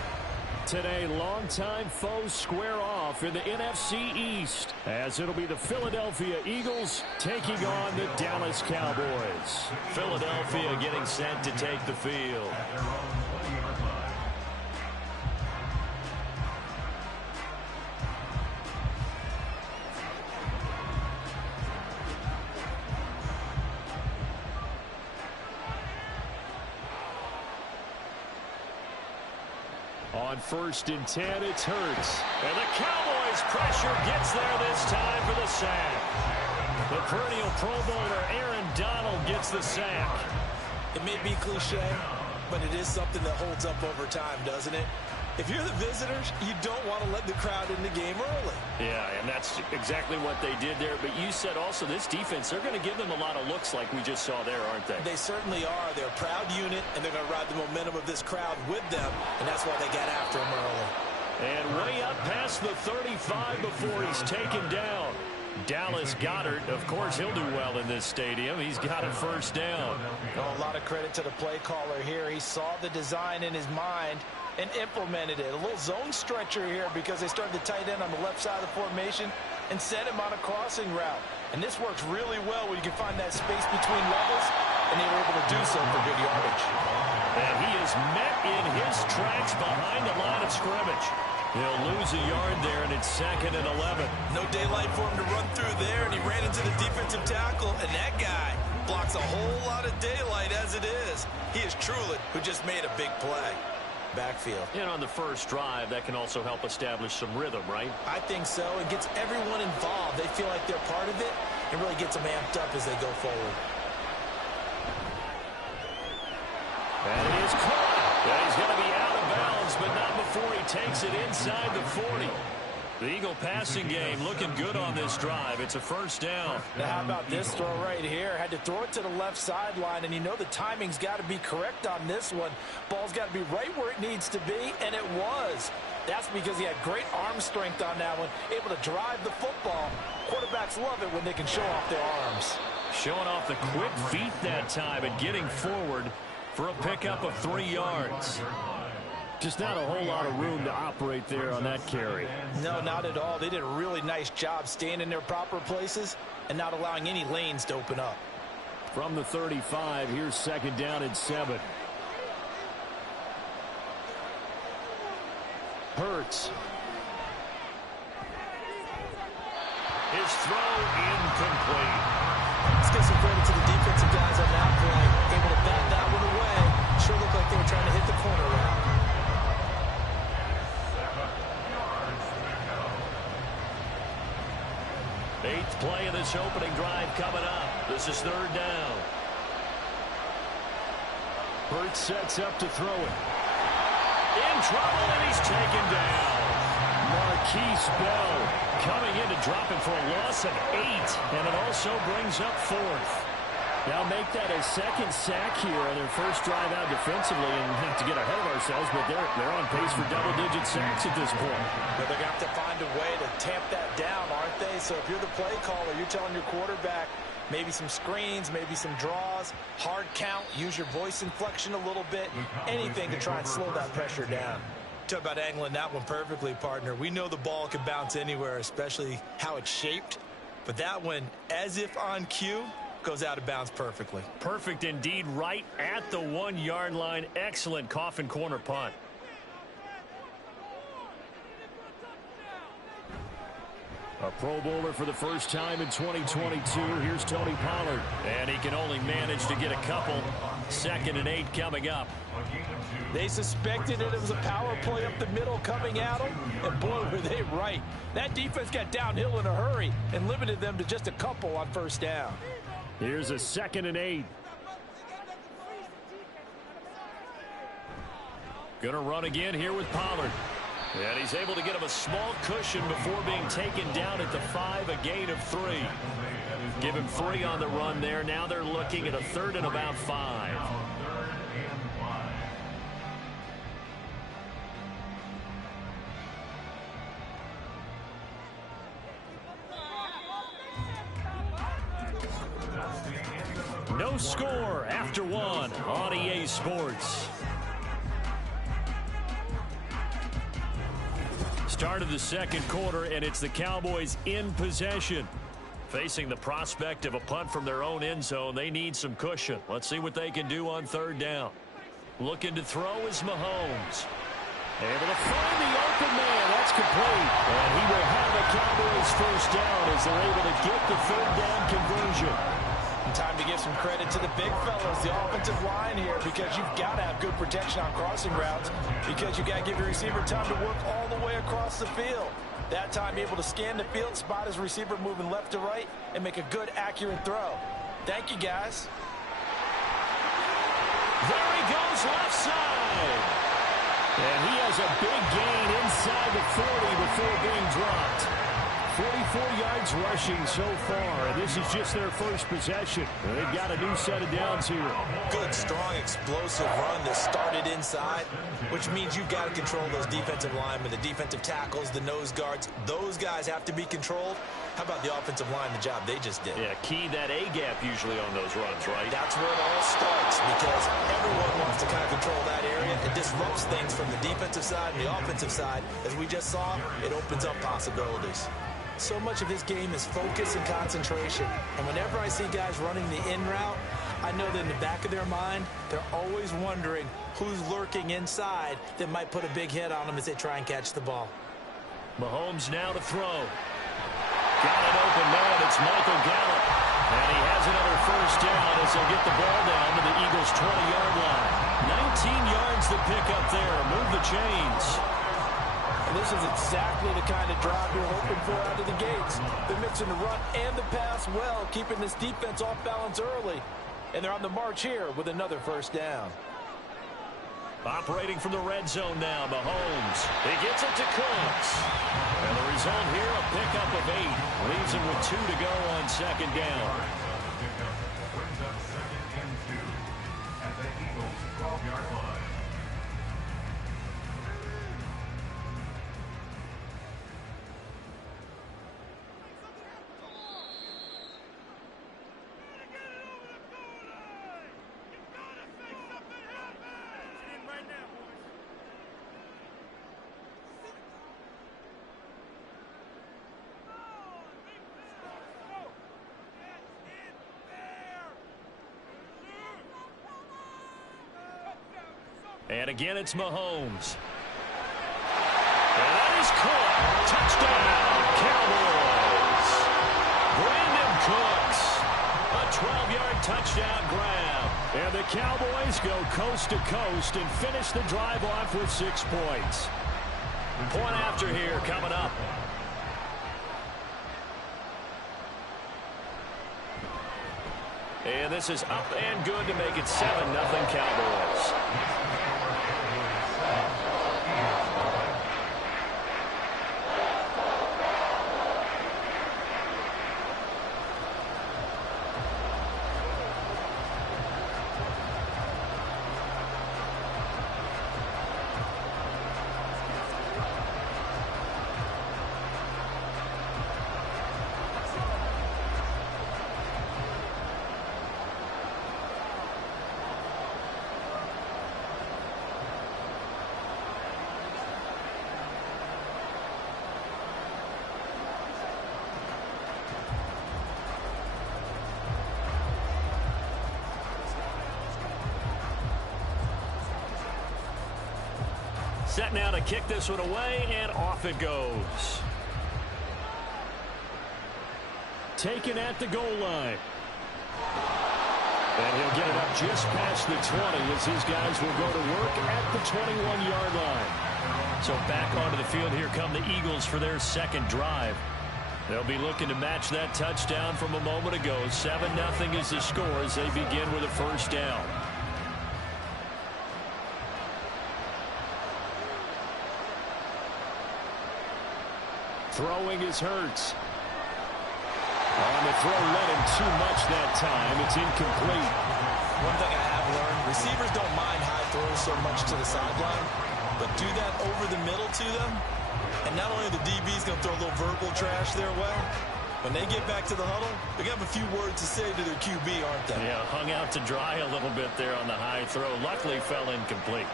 Today, longtime foes square off in the NFC East, as it'll be the Philadelphia Eagles taking on the Dallas Cowboys. Philadelphia getting set to take the field. On 1st and 10, it's Hurts. And the Cowboys' pressure gets there this time for the sack. The perennial Pro Bowler Aaron Donald gets the sack. It may be cliche, but it is something that holds up over time, doesn't it? If you're the visitors, you don't want to let the crowd in the game early. Yeah, and that's exactly what they did there. But you said also this defense, they're going to give them a lot of looks like we just saw there, aren't they? They certainly are. They're a proud unit, and they're going to ride the momentum of this crowd with them, and that's why they got after him early. And way up past the 35 before he's taken down. Dallas Goedert, of course, he'll do well in this stadium. He's got a first down. Oh, a lot of credit to the play caller here. He saw the design in his mind and implemented it. A little zone stretcher here because they started the tight end on the left side of the formation and set him on a crossing route. And this works really well when you can find that space between levels, and they were able to do so for good yardage. And he is met in his tracks behind the line of scrimmage. He'll lose a yard there, and it's 2nd and 11. No daylight for him to run through there, and he ran into the defensive tackle, and that guy blocks a whole lot of daylight as it is. He is truly who just made a big play. Backfield. And on the first drive, that can also help establish some rhythm, right? I think so. It gets everyone involved. They feel like they're part of it and really gets them amped up as they go forward. And it is caught. And he's going to be out of bounds, but not before he takes it inside the 40. The Eagle passing game looking good on this drive. It's a first down. Now how about this throw right here? Had to throw it to the left sideline, and you know the timing's got to be correct on this one. Ball's got to be right where it needs to be, and it was. That's because he had great arm strength on that one, able to drive the football. Quarterbacks love it when they can show off their arms. Showing off the quick feet that time and getting forward for a pickup of 3 yards. Just not a whole lot of room to operate there on that carry. No, not at all. They did a really nice job staying in their proper places and not allowing any lanes to open up. From the 35, here's 2nd down and 7. Hurts. His throw incomplete. Let's give some credit to the defensive guys on that play. Able to bat that one away. Sure looked like they were trying to hit the corner route. Eighth play of this opening drive coming up. This is 3rd down. Hurts sets up to throw it. In trouble, and he's taken down. Marquise Bell coming in to drop him for a loss of 8, and it also brings up 4th. Now make that a 2nd sack here on their first drive out defensively, and not to get ahead of ourselves, but they're on pace for double-digit sacks at this point. But they're going to have to find a way to tamp that down, aren't they? So if you're the play caller, you're telling your quarterback maybe some screens, maybe some draws, hard count, use your voice inflection a little bit, anything to try and slow that pressure down. Talk about angling that one perfectly, partner. We know the ball can bounce anywhere, especially how it's shaped. But that one, as if on cue, goes out of bounds perfectly. Perfect indeed, right at the 1-yard line. Excellent coffin corner punt. A Pro Bowler for the first time in 2022. Here's Tony Pollard. And he can only manage to get a couple. 2nd and 8 coming up. They suspected it was a power play up the middle coming at them, and boy, were they right. That defense got downhill in a hurry and limited them to just a couple on first down. Here's a 2nd and 8. Gonna run again here with Pollard. And he's able to get him a small cushion before being taken down at the 5, a gain of 3. Give him 3 on the run there. Now they're looking at a 3rd and about 5. No score after one on EA Sports. Start of the second quarter, and it's the Cowboys in possession. Facing the prospect of a punt from their own end zone, they need some cushion. Let's see what they can do on third down. Looking to throw is Mahomes. Able to find the open man. That's complete. And he will have a Cowboys first down as they're able to get the third down conversion. And time to give some credit to the big fellas, the offensive line here, because you've got to have good protection on crossing routes, because you've got to give your receiver time to work all the way across the field. That time able to scan the field, spot his receiver moving left to right, and make a good, accurate throw. Thank you, guys. There he goes left side. And he has a big gain inside the 40 before being dropped. 44 yards rushing so far, and this is just their first possession. They've got a new set of downs here. Good, strong, explosive run that started inside, which means you've got to control those defensive linemen, the defensive tackles, the nose guards. Those guys have to be controlled. How about the offensive line, the job they just did? Yeah, key that A-gap usually on those runs, right? That's where it all starts, because everyone wants to kind of control that area. It disrupts things from the defensive side and the offensive side. As we just saw, it opens up possibilities. So much of this game is focus and concentration. And whenever I see guys running the in route, I know that in the back of their mind, they're always wondering who's lurking inside that might put a big hit on them as they try and catch the ball. Mahomes now to throw. Got an open man. It's Michael Gallup. And he has another first down as they'll get the ball down to the Eagles' 20-yard line. 19 yards to pick up there. Move the chains. And this is exactly the kind of drive you're hoping for out of the gates. They're mixing the run and the pass well, keeping this defense off balance early. And they're on the march here with another first down. Operating from the red zone now, Mahomes. He gets it to Cooks. And the result here, a pickup of 8. Leaves him with 2 to go on second down. And again, it's Mahomes. And that is caught. Touchdown, Cowboys. Brandon Cooks. A 12-yard touchdown grab. And the Cowboys go coast to coast and finish the drive off with 6 points. Point after here coming up. And this is up and good to make it 7-0 Cowboys. Set now to kick this one away, and off it goes. Taken at the goal line. And he'll get it up just past the 20 as his guys will go to work at the 21-yard line. So back onto the field, here come the Eagles for their second drive. They'll be looking to match that touchdown from a moment ago. 7-0 is the score as they begin with a first down. Throwing is Hurts. On the throw, let him too much that time. It's incomplete. One thing I have learned, receivers don't mind high throws so much to the sideline, but do that over the middle to them, and not only the DB's going to throw a little verbal trash their way, but When they get back to the huddle, they're going to have a few words to say to their QB, aren't they? Yeah, hung out to dry a little bit there on the high throw. Luckily fell incomplete.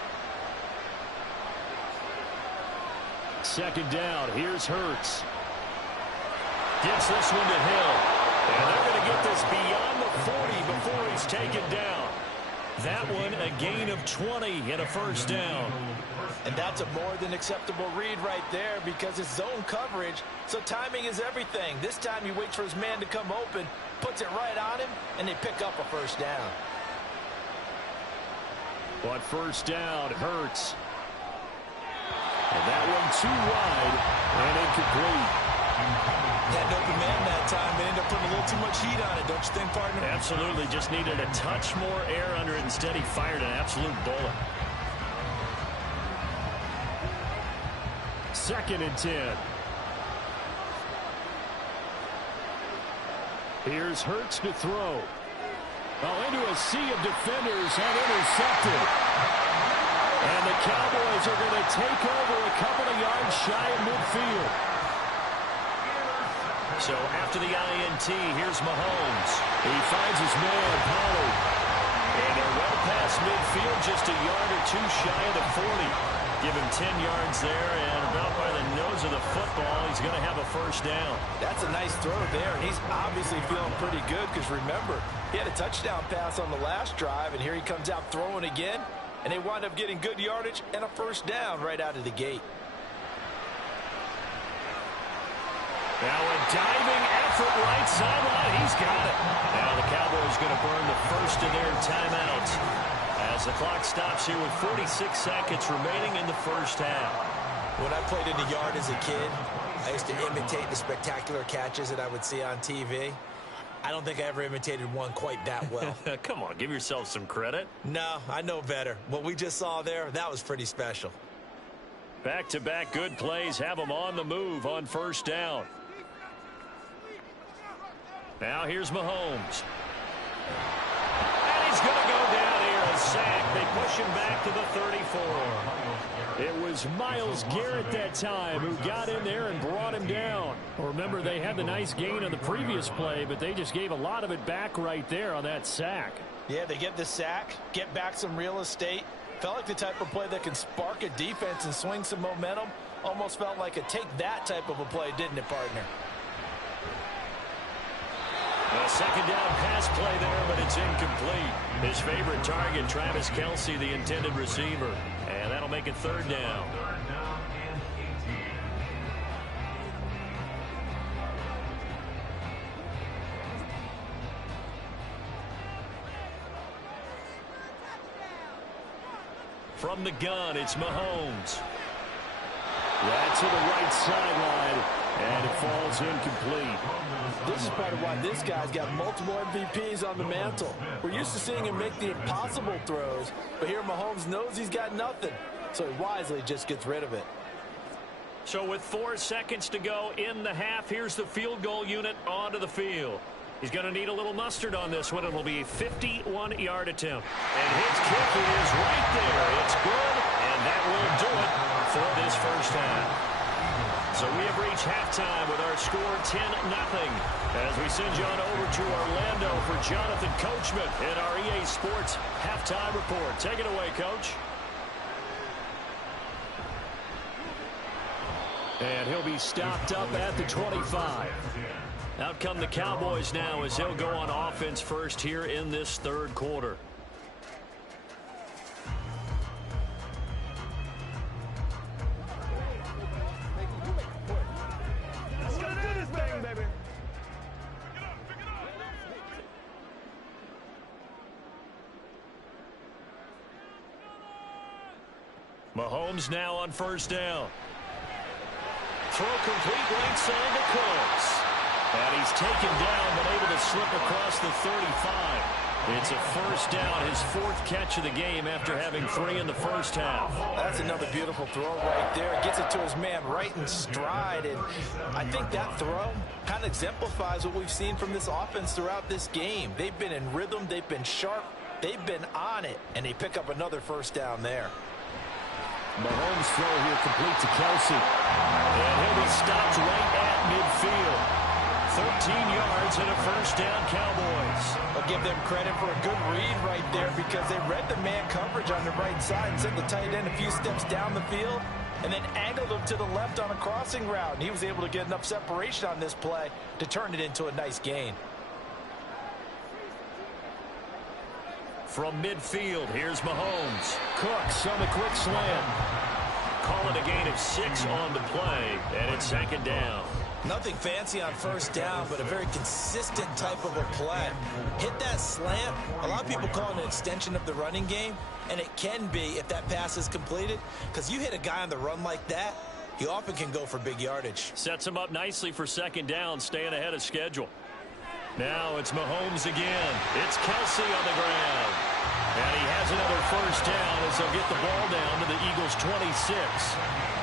Second down. Here's Hurts. Gets this one to Hill. And they're going to get this beyond the 40 before he's taken down. That one a gain of 20 and a first down. And that's a more than acceptable read right there because it's zone coverage, so timing is everything. This time he waits for his man to come open, puts it right on him, and they pick up a first down. But first down, Hurts. And that one too wide and incomplete. Had an open man that time, but ended up putting a little too much heat on it, don't you think, partner? Absolutely, just needed a touch more air under it. Instead, he fired an absolute bullet. Second and 10. Here's Hurts to throw. Into a sea of defenders and intercepted. And the Cowboys are going to take over a couple of yards shy of midfield. So after the INT, here's Mahomes. He finds his man, Pollard. And they're well past midfield, just a yard or two shy of the 40. Give him 10 yards there, and about by the nose of the football, he's going to have a first down. That's a nice throw there, and he's obviously feeling pretty good because, remember, he had a touchdown pass on the last drive, and here he comes out throwing again, and they wind up getting good yardage and a first down right out of the gate. Now a diving effort right sideline. He's got it. Now the Cowboys going to burn the first of their timeouts as the clock stops here with 46 seconds remaining in the first half. When I played in the yard as a kid, I used to imitate the spectacular catches that I would see on TV. I don't think I ever imitated one quite that well. Come on, give yourself some credit. No, I know better. What we just saw there, that was pretty special. Back-to-back good plays have them on the move on first down. Now here's Mahomes. And he's going to go down here, a sack. They push him back to the 34. It was Myles Garrett that time who got in there and brought him down. Remember, they had the nice gain on the previous play, but they just gave a lot of it back right there on that sack. Yeah, they get the sack, get back some real estate. Felt like the type of play that can spark a defense and swing some momentum. Almost felt like a take that type of a play, didn't it, partner? A second down pass play there, but it's incomplete. His favorite target, Travis Kelce, the intended receiver. And that'll make it third down. From the gun, it's Mahomes. Right to the right sideline, and it falls incomplete. This is part of why this guy's got multiple MVPs on the mantle. We're used to seeing him make the impossible throws, but here Mahomes knows he's got nothing, so he wisely just gets rid of it. So with 4 seconds to go in the half, here's the field goal unit onto the field. He's going to need a little mustard on this one. It'll be a 51-yard attempt. And his kick is right there. It's good, and that will do it for this first half. So we have reached halftime with our score 10-0 as we send you on over to Orlando for Jonathan Coachman in our EA Sports Halftime Report. Take it away, Coach. And he'll be stopped up at the 25. Out come the Cowboys now as they'll go on offense first here in this third quarter. Let's go do this thing, baby. Mahomes now on first down. Throw complete right side to Cooks. And he's taken down, but able to slip across the 35. It's a first down, his 4th catch of the game after having 3 in the first half. That's another beautiful throw right there. Gets it to his man right in stride. And I think that throw kind of exemplifies what we've seen from this offense throughout this game. They've been in rhythm. They've been sharp. They've been on it. And they pick up another first down there. Mahomes' throw here complete to Kelce. And he'll be stopped right at midfield. 13 yards and a first down, Cowboys. I'll give them credit for a good read right there because they read the man coverage on the right side and sent the tight end a few steps down the field and then angled him to the left on a crossing route. And he was able to get enough separation on this play to turn it into a nice gain. From midfield, here's Mahomes. Cooks on the quick slant. Call it a gain of 6 on the play, and it's second down. Nothing fancy on first down, but a very consistent type of a play. Hit that slant. A lot of people call it an extension of the running game, and it can be if that pass is completed, because you hit a guy on the run like that, he often can go for big yardage. Sets him up nicely for second down, staying ahead of schedule. Now it's Mahomes again. It's Kelsey on the ground. And he has another first down as they'll get the ball down to the Eagles' 26.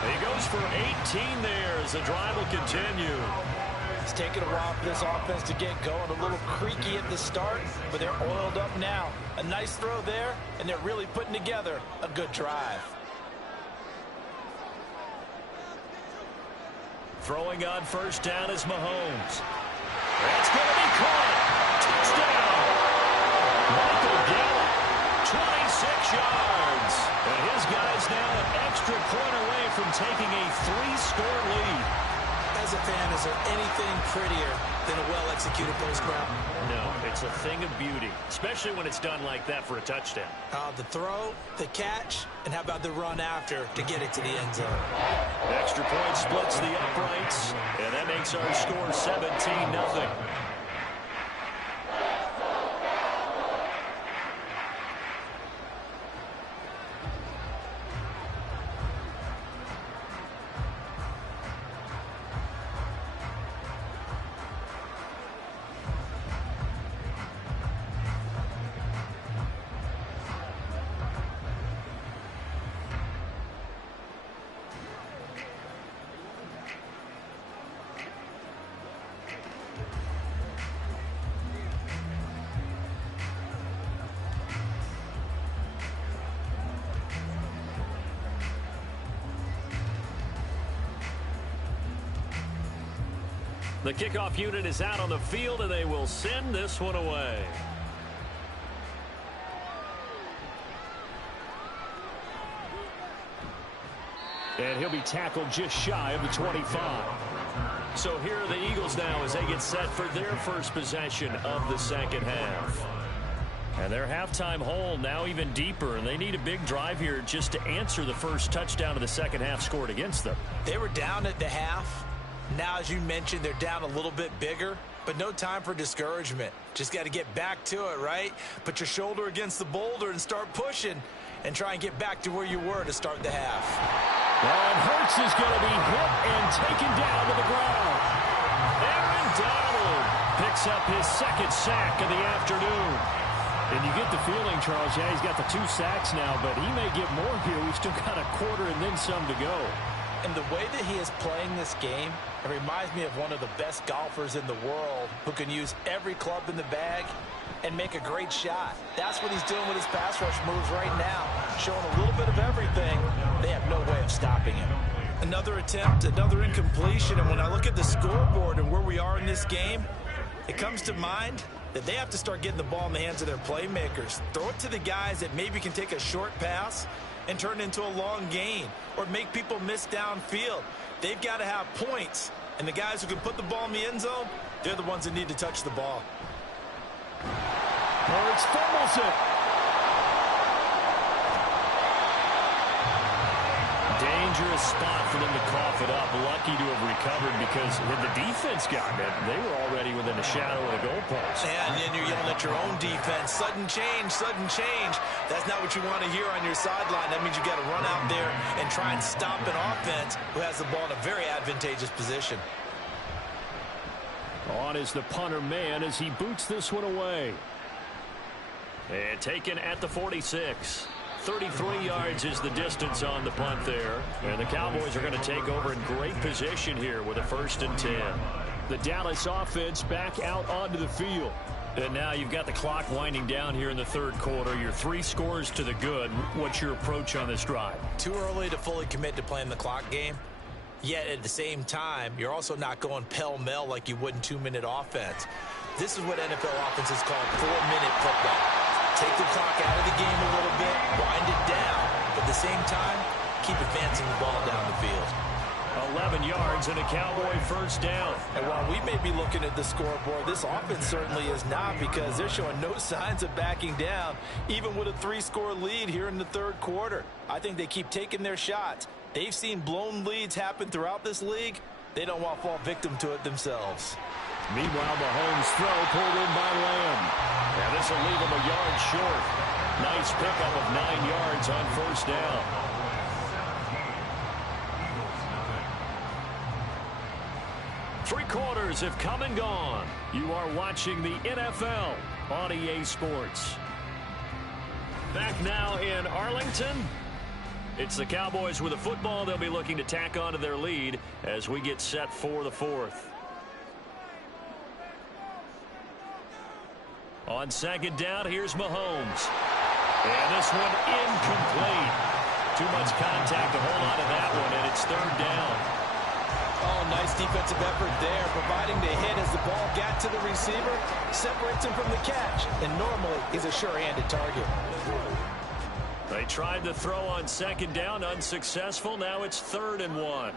He goes for 18 there as the drive will continue. It's taken a while for this offense to get going. A little creaky at the start, but they're oiled up now. A nice throw there, and they're really putting together a good drive. Throwing on first down is Mahomes. That's going to be caught. Touchdown. Michael Gallup, 26 yards. And his guy's now an extra point away from taking a 3-score lead. As a fan, is there anything prettier than a well-executed post route? No, it's a thing of beauty, especially when it's done like that for a touchdown. The throw, the catch, and how about the run after to get it to the end zone? Extra point splits the uprights, and that makes our score 17-0. The kickoff unit is out on the field, and they will send this one away. And he'll be tackled just shy of the 25. So here are the Eagles now as they get set for their first possession of the second half. And their halftime hole now even deeper, and they need a big drive here just to answer the first touchdown of the second half scored against them. They were down at the half. Now, as you mentioned, they're down a little bit bigger, but no time for discouragement. Just got to get back to it, right? Put your shoulder against the boulder and start pushing and try and get back to where you were to start the half. And Hurts is going to be hit and taken down to the ground. Aaron Donald picks up his second sack of the afternoon. And you get the feeling, Charles, yeah, he's got the 2 sacks now, but he may get more here. We've still got a quarter and then some to go. And the way that he is playing this game, it reminds me of one of the best golfers in the world who can use every club in the bag and make a great shot. That's what he's doing with his pass rush moves right now, showing a little bit of everything. They have no way of stopping him. Another attempt, another incompletion, and when I look at the scoreboard and where we are in this game, it comes to mind that they have to start getting the ball in the hands of their playmakers. Throw it to the guys that maybe can take a short pass and turn it into a long gain or make people miss downfield. They've got to have points, and the guys who can put the ball in the end zone, they're the ones that need to touch the ball. Hurts fumbles it. Dangerous spot for them to cough it up. Lucky to have recovered because had the defense gotten it, they were already within a shadow of the goalpost. And then you're yelling at your own defense. Sudden change, sudden change. That's not what you want to hear on your sideline. That means you got to run out there and try and stop an offense who has the ball in a very advantageous position. On is the punter man as he boots this one away. And taken at the 46. 33 yards is the distance on the punt there. And the Cowboys are going to take over in great position here with a 1st and 10. The Dallas offense back out onto the field. And now you've got the clock winding down here in the 3rd quarter. Your 3 scores to the good. What's your approach on this drive? Too early to fully commit to playing the clock game. Yet at the same time, you're also not going pell-mell like you would in 2-minute offense. This is what NFL offenses call 4-minute football. Take the clock out of the game a little bit, wind it down, but at the same time, keep advancing the ball down the field. 11 yards and a Cowboy first down. And while we may be looking at the scoreboard, this offense certainly is not, because they're showing no signs of backing down, even with a 3-score lead here in the third quarter. I think they keep taking their shots. They've seen blown leads happen throughout this league. They don't want to fall victim to it themselves. Meanwhile, Mahomes' throw pulled in by Lamb. And this will leave him a yard short. Nice pickup of 9 yards on first down. Three quarters have come and gone. You are watching the NFL on EA Sports. Back now in Arlington. It's the Cowboys with the football. They'll be looking to tack on to their lead as we get set for the fourth. On second down, here's Mahomes. And this one incomplete. Too much contact to hold on to that one, and it's third down. Oh, nice defensive effort there, providing the hit as the ball got to the receiver, separates him from the catch, and normally he's a sure-handed target. They tried to throw on second down, unsuccessful. Now it's 3rd and 1.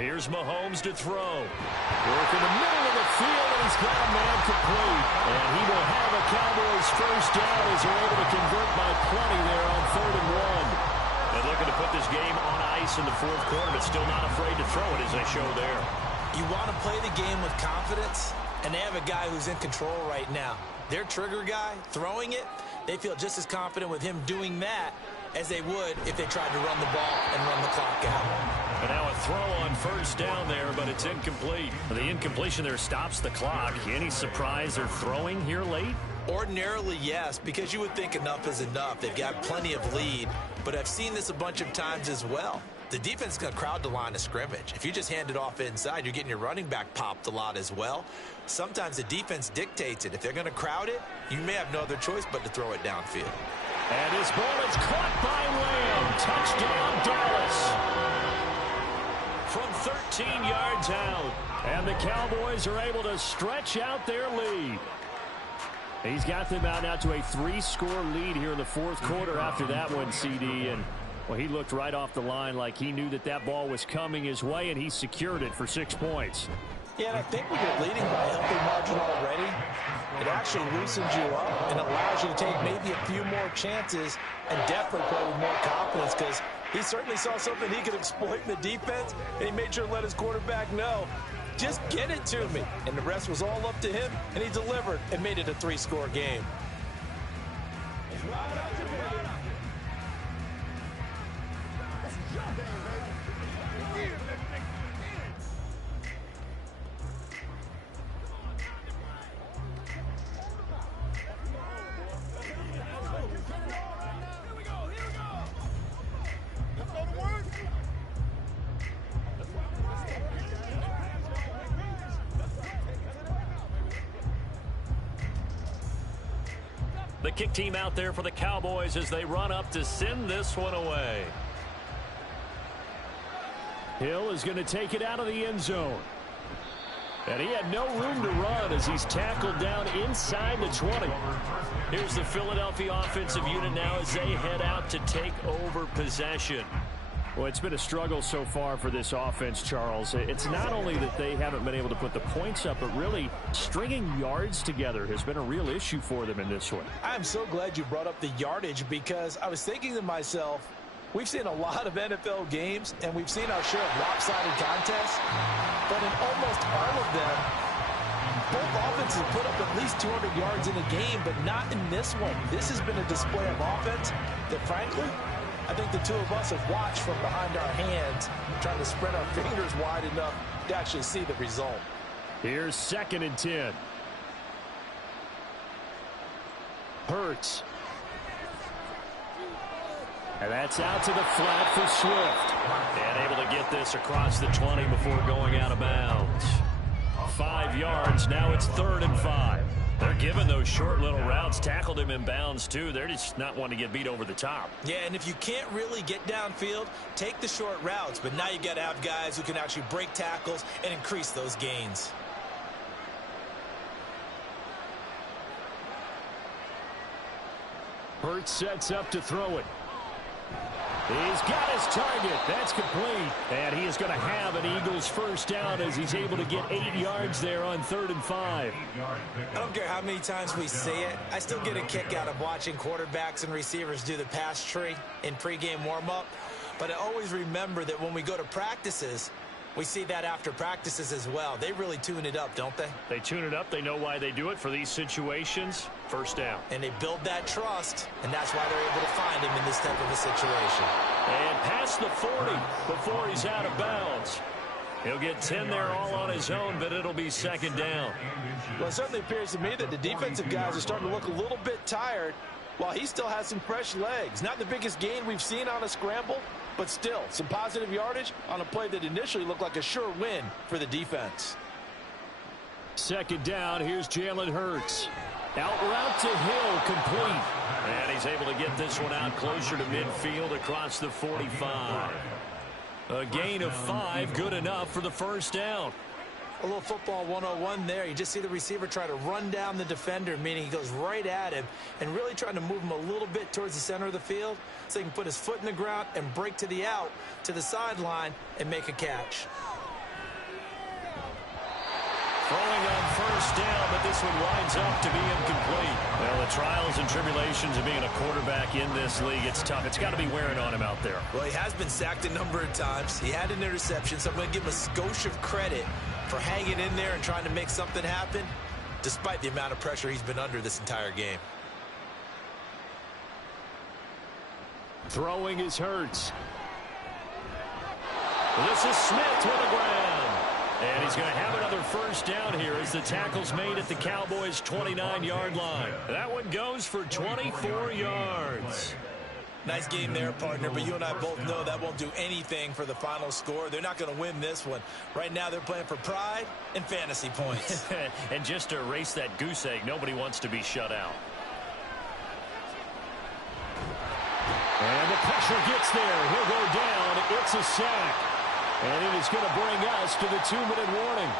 Here's Mahomes to throw. Work in the middle of the field, and he's got a man complete. And he will have a Cowboys first down as they're able to convert by plenty there on 3rd and 1. They're looking to put this game on ice in the fourth quarter, but still not afraid to throw it as they show there. You want to play the game with confidence, and they have a guy who's in control right now. Their trigger guy, throwing it, they feel just as confident with him doing that as they would if they tried to run the ball and run the clock out. And now a throw on first down there, but it's incomplete. The incompletion there stops the clock. Any surprise they're throwing here late? Ordinarily, yes, because you would think enough is enough. They've got plenty of lead, but I've seen this a bunch of times as well. The defense is going to crowd the line of scrimmage. If you just hand it off inside, you're getting your running back popped a lot as well. Sometimes the defense dictates it. If they're going to crowd it, you may have no other choice but to throw it downfield. And his ball is caught by Lamb. Touchdown, Dallas. From 13 yards out. And the Cowboys are able to stretch out their lead. He's got them out now to a 3-score lead here in the fourth quarter after that one, CD. And, well, he looked right off the line like he knew that that ball was coming his way, and he secured it for 6 points. Yeah, and I think when you're leading by a healthy margin already, it actually loosens you up and allows you to take maybe a few more chances and definitely play with more confidence, because he certainly saw something he could exploit in the defense, and he made sure to let his quarterback know, just get it to me. And the rest was all up to him, and he delivered and made it a 3-score game. The kick team out there for the Cowboys as they run up to send this one away. Hill is going to take it out of the end zone. And he had no room to run as he's tackled down inside the 20. Here's the Philadelphia offensive unit now as they head out to take over possession. Well, it's been a struggle so far for this offense, Charles. It's not only that they haven't been able to put the points up, but really stringing yards together has been a real issue for them in this one. I'm so glad you brought up the yardage, because I was thinking to myself, we've seen a lot of NFL games, and we've seen our share of lopsided contests, but in almost all of them, both offenses put up at least 200 yards in a game, but not in this one. This has been a display of offense that, frankly, I think the two of us have watched from behind our hands, trying to spread our fingers wide enough to actually see the result. Here's 2nd and 10. Hurts. And that's out to the flat for Swift. And able to get this across the 20 before going out of bounds. 5 yards. Now it's 3rd and 5. They're giving those short little routes. Tackled him in bounds, too. They're just not wanting to get beat over the top. Yeah, and if you can't really get downfield, take the short routes. But now you got to have guys who can actually break tackles and increase those gains. Hurts sets up to throw it. He's got his target. That's complete. And he is going to have an Eagles first down as he's able to get 8 yards there on 3rd and 5. I don't care how many times we see it. I still get a kick out of watching quarterbacks and receivers do the pass tree in pregame warm-up. But I always remember that when we go to practices, we see that after practices as well. They really tune it up, don't they? They tune it up. They know why they do it for these situations. First down. And they build that trust, and that's why they're able to find him in this type of a situation. And past the 40 before he's out of bounds. He'll get 10 there all on his own, but it'll be 2nd down. Well, it certainly appears to me that the defensive guys are starting to look a little bit tired while he still has some fresh legs. Not the biggest gain we've seen on a scramble, but still, some positive yardage on a play that initially looked like a sure win for the defense. 2nd down, here's Jalen Hurts. Out route to Hill, complete. And he's able to get this one out closer to midfield across the 45. A gain of 5, good enough for the first down. A little football 101 there. You just see the receiver try to run down the defender, meaning he goes right at him and really trying to move him a little bit towards the center of the field so he can put his foot in the ground and break to the out, to the sideline, and make a catch. Throwing on first down, but this one winds up to be incomplete. Well, the trials and tribulations of being a quarterback in this league, it's tough. It's got to be wearing on him out there. Well, he has been sacked a number of times. He had an interception, so I'm going to give him a skosh of credit for hanging in there and trying to make something happen, despite the amount of pressure he's been under this entire game. Throwing is Hurts. This is Smith to the ground. And he's going to have another first down here as the tackle's made at the Cowboys' 29-yard line. That one goes for 24 yards. Nice game there, partner, but you and I both know that won't do anything for the final score. They're not going to win this one. Right now they're playing for pride and fantasy points. And just to erase that goose egg, nobody wants to be shut out. And the pressure gets there. He'll go down. It's a sack. And it is going to bring us to the 2-minute warning.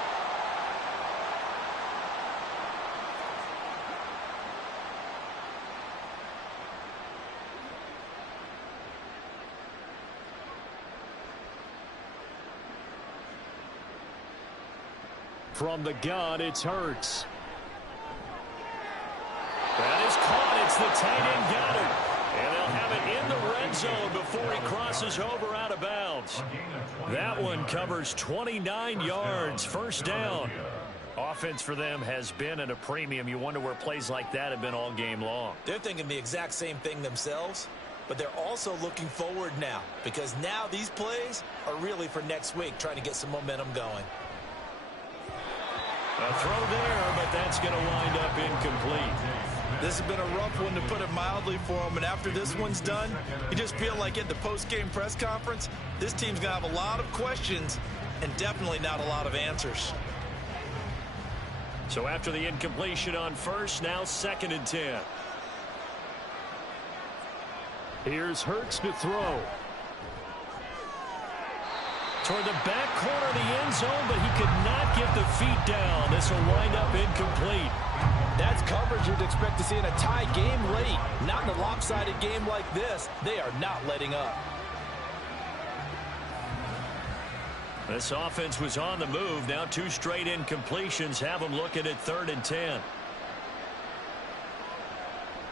From the gun, it's Hurts. That is caught. It's the tight end got it. And they'll have it in the red zone before he crosses over out of bounds. That one covers 29 yards. First down. Offense for them has been at a premium. You wonder where plays like that have been all game long. They're thinking the exact same thing themselves, but they're also looking forward now because now these plays are really for next week, trying to get some momentum going. A throw there, but that's going to wind up incomplete. This has been a rough one, to put it mildly, for him. And after this one's done, you just feel like at the post-game press conference, this team's going to have a lot of questions and definitely not a lot of answers. So after the incompletion on first, now 2nd and 10. Here's Hurts to throw. Toward the back corner of the end zone, but he could not get the feet down. This will wind up incomplete. That's coverage you'd expect to see in a tie game late. Not in a lopsided game like this. They are not letting up. This offense was on the move. Now 2 straight incompletions have them looking at 3rd and 10.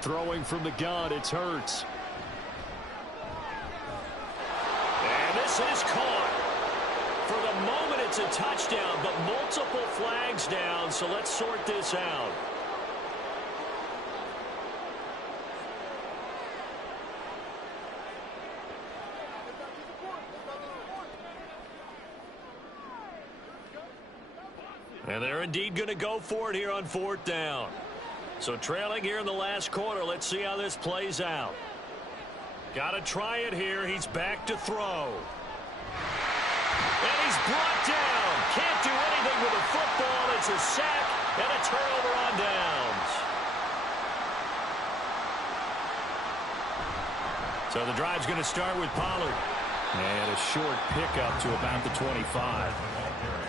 Throwing from the gun, it's Hurts. And this is caught. For the moment, it's a touchdown, but multiple flags down, so let's sort this out. And they're indeed going to go for it here on 4th down. So trailing here in the last quarter, let's see how this plays out. Got to try it here. He's back to throw. And he's brought down. Can't do anything with the football It's a sack and a turnover on downs. So the drive's going to start with Pollard. And a short pickup to about the 25.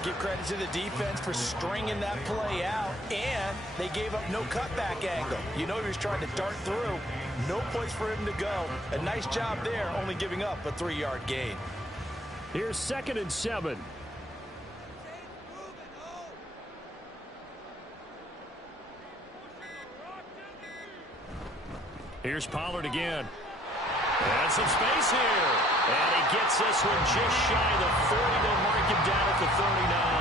Give credit to the defense for stringing that play out, and they gave up no cutback angle. You know he was trying to dart through. No place for him to go. A nice job there, only giving up a 3-yard gain. Here's 2nd and 7. Here's Pollard again. And some space here. And he gets this one just shy of the 40. They'll mark him down at the 39.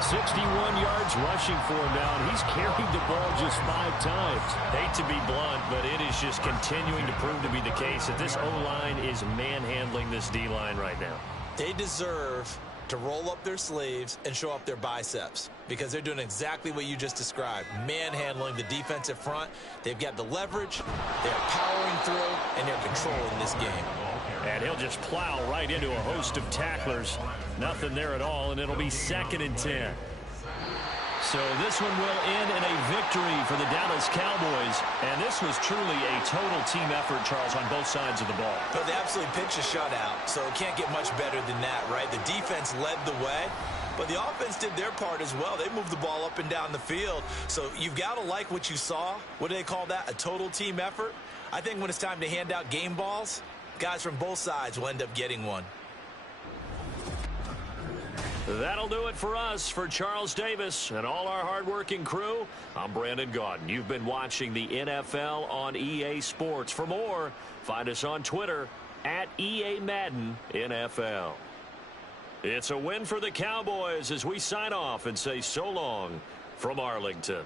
61 yards rushing for him now, and he's carried the ball just 5 times. Hate to be blunt, but it is just continuing to prove to be the case that this O-line is manhandling this D-line right now. They deserve to roll up their sleeves and show up their biceps because they're doing exactly what you just described, manhandling the defensive front. They've got the leverage, they're powering through, and they're controlling this game. And he'll just plow right into a host of tacklers. Nothing there at all, and it'll be 2nd and 10. So this one will end in a victory for the Dallas Cowboys. And this was truly a total team effort, Charles, on both sides of the ball. But they absolutely pitched a shutout, so it can't get much better than that, right? The defense led the way, but the offense did their part as well. They moved the ball up and down the field. So you've got to like what you saw. What do they call that? A total team effort? I think when it's time to hand out game balls, guys from both sides will end up getting one. That'll do it for us. For Charles Davis and all our hardworking crew, I'm Brandon Gaudin. You've been watching the NFL on EA Sports. For more, find us on Twitter at EA Madden NFL. It's a win for the Cowboys as we sign off and say so long from Arlington.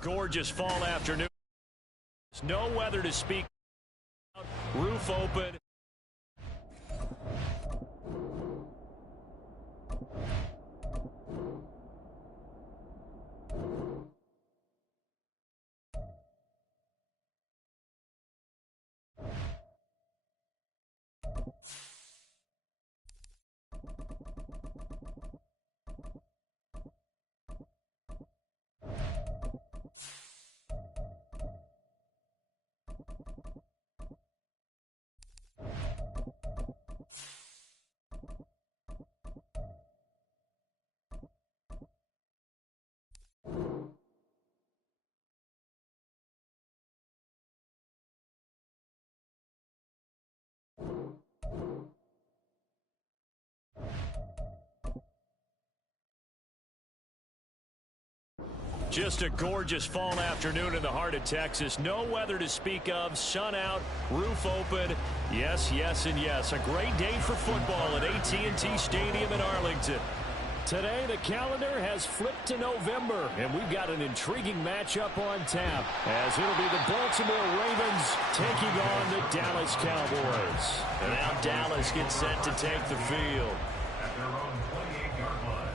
Gorgeous fall afternoon. No weather to speak about. Roof open. Just a gorgeous fall afternoon in the heart of Texas. No weather to speak of. Sun out, roof open. Yes, yes, and yes. A great day for football at AT&T Stadium in Arlington. Today, the calendar has flipped to November, and we've got an intriguing matchup on tap, as it'll be the Baltimore Ravens taking on the Dallas Cowboys. And now Dallas gets set to take the field. At their own 28-yard line.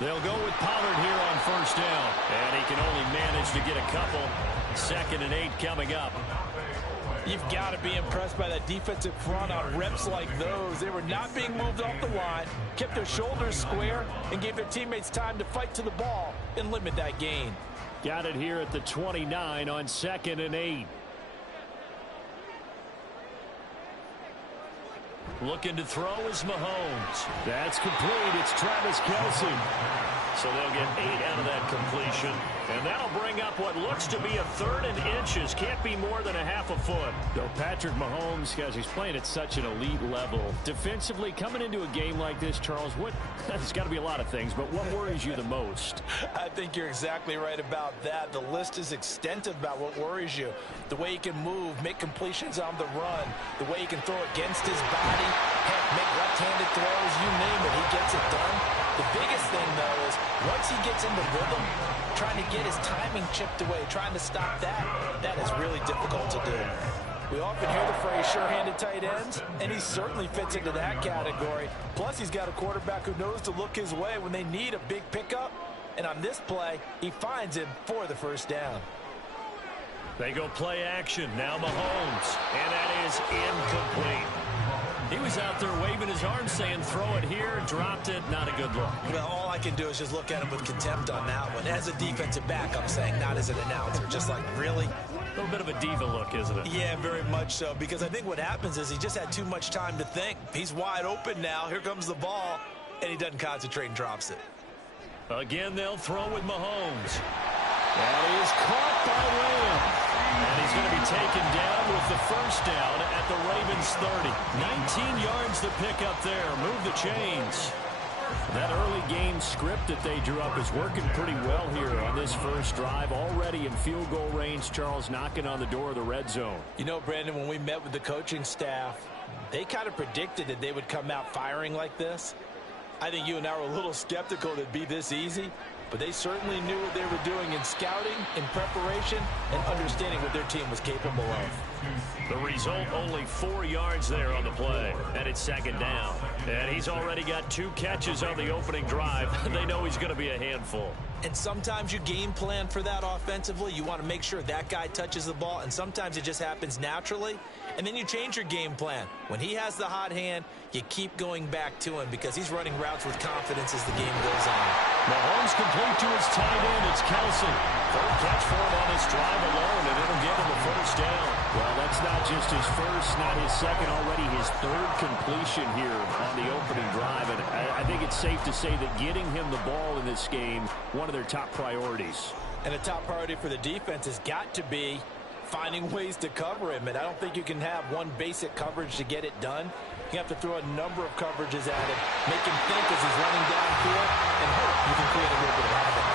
They'll go with Pollard here on first down. And he can only manage to get a couple. 2nd and 8 coming up. You've got to be impressed by that defensive front on reps like those. They were not being moved off the line, kept their shoulders square, and gave their teammates time to fight to the ball and limit that gain. Got it here at the 29 on 2nd and 8. Looking to throw is Mahomes. That's complete. It's Travis Kelce. So they'll get 8 out of that completion. And that'll bring up what looks to be a 3rd and inches. Can't be more than a half a foot. Though Patrick Mahomes, guys, he's playing at such an elite level. Defensively, coming into a game like this, Charles, there's got to be a lot of things, but what worries you the most? I think you're exactly right about that. The list is extensive about what worries you. The way he can move, make completions on the run, the way he can throw against his body, heck, make left-handed throws, you name it, he gets it done. The biggest thing, though, is once he gets into rhythm, trying to get his timing chipped away, trying to stop that is really difficult to do. We often hear the phrase sure-handed tight ends, and he certainly fits into that category. Plus, he's got a quarterback who knows to look his way when they need a big pickup. And on this play, he finds him for the first down. They go play action. Now Mahomes. And that is incomplete. He was out there waving his arms saying throw it here, dropped it, not a good look. Well, all I can do is just look at him with contempt on that one. As a defensive back, I'm saying, not as an announcer. Just like, really? A little bit of a diva look, isn't it? Yeah, very much so, because I think what happens is he just had too much time to think. He's wide open now. Here comes the ball, and he doesn't concentrate and drops it. Again, they'll throw with Mahomes. That is caught by Lamb. And he's going to be taken down with the first down at the Ravens 30. 19 yards to pick up there. Move the chains. That early game script that they drew up is working pretty well here on this first drive. Already in field goal range, Charles, knocking on the door of the red zone. You know, Brandon, when we met with the coaching staff, they kind of predicted that they would come out firing like this. I think you and I were a little skeptical that it'd be this easy, but they certainly knew what they were doing in scouting, in preparation, and understanding what their team was capable of. The result, only 4 yards there on the play, and it's second down. And he's already got 2 catches on the opening drive. They know he's going to be a handful. And sometimes you game plan for that offensively. You want to make sure that guy touches the ball, and sometimes it just happens naturally. And then you change your game plan. When he has the hot hand, you keep going back to him because he's running routes with confidence as the game goes on. Mahomes complete to his tight end. It's Kelsey. Third catch for him on this drive alone, and it'll give him a first down. Well, that's not just his first, not his second, already his third completion here on the opening drive. And I think it's safe to say that getting him the ball in this game, one of their top priorities. And a top priority for the defense has got to be finding ways to cover him. And I don't think you can have one basic coverage to get it done. You have to throw a number of coverages at him, make him think as he's running downfield, and hope you can create a little bit of havoc.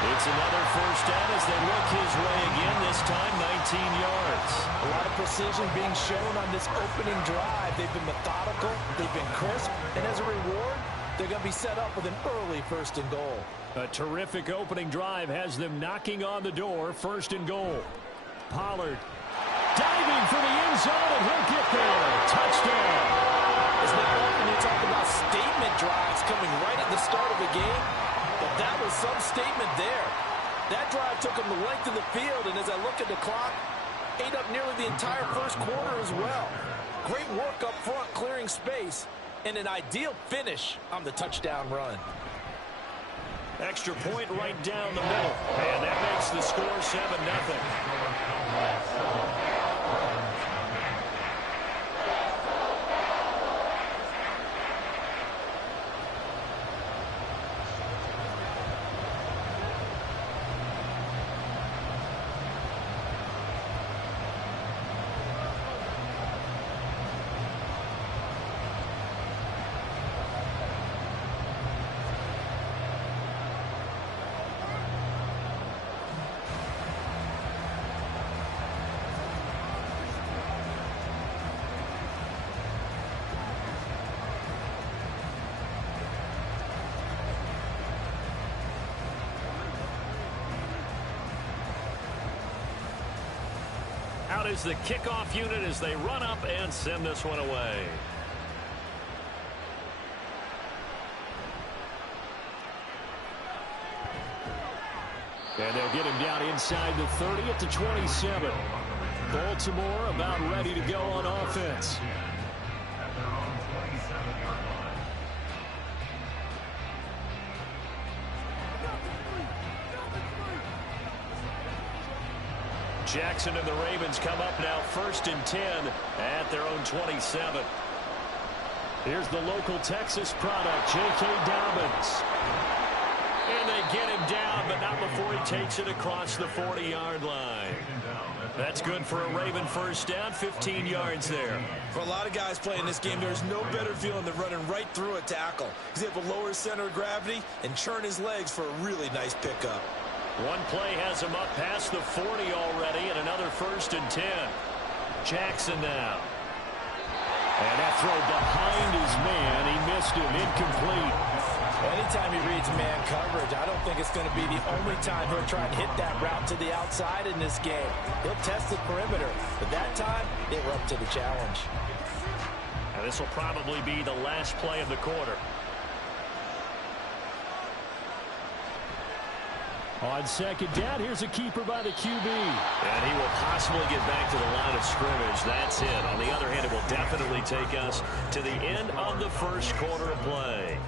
It's another first down as they look his way again, this time 19 yards. A lot of precision being shown on this opening drive. They've been methodical, they've been crisp, and as a reward, they're going to be set up with an early first and goal. A terrific opening drive has them knocking on the door, first and goal. Pollard diving for the end zone, and he'll get there. Touchdown. It's not often you talk about statement drives coming right at the start of the game, but that was some statement there. That drive took them the length of the field, and as I look at the clock, ate up nearly the entire first quarter as well. Great work up front, clearing space, and an ideal finish on the touchdown run. Extra point right down the middle, and that makes the score 7-0. Out is the kickoff unit as they run up and send this one away. And they'll get him down inside the 30 at the 27. Baltimore about ready to go on offense. At their own 27-yard line. Jackson and the Ravens come up now first and 10 at their own 27. Here's the local Texas product, J.K. Dobbins. And they get him down, but not before he takes it across the 40-yard line. That's good for a Raven first down, 15 yards there. For a lot of guys playing this game, there's no better feeling than running right through a tackle. He's able to lower his center of gravity and churn his legs for a really nice pickup. One play has him up past the 40 already, and another first and 10. Jackson now. And that throw behind his man. He missed him, incomplete. Anytime he reads man coverage, I don't think it's going to be the only time he'll try and hit that route to the outside in this game. He'll test the perimeter, but that time, they were up to the challenge. And this will probably be the last play of the quarter. On second down, here's a keeper by the QB. And he will possibly get back to the line of scrimmage. That's it. On the other hand, it will definitely take us to the end of the first quarter of play.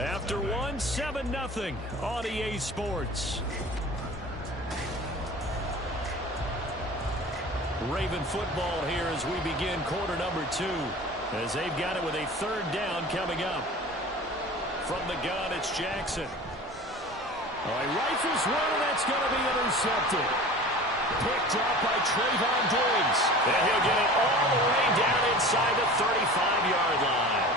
After 7-0 on EA Sports. Raven football here as we begin quarter number 2. As they've got it with a third down coming up. From the gun, it's Jackson. He rifles one, and that's going to be intercepted. Picked up by Trayvon Diggs. And he'll get it all the way down inside the 35-yard line.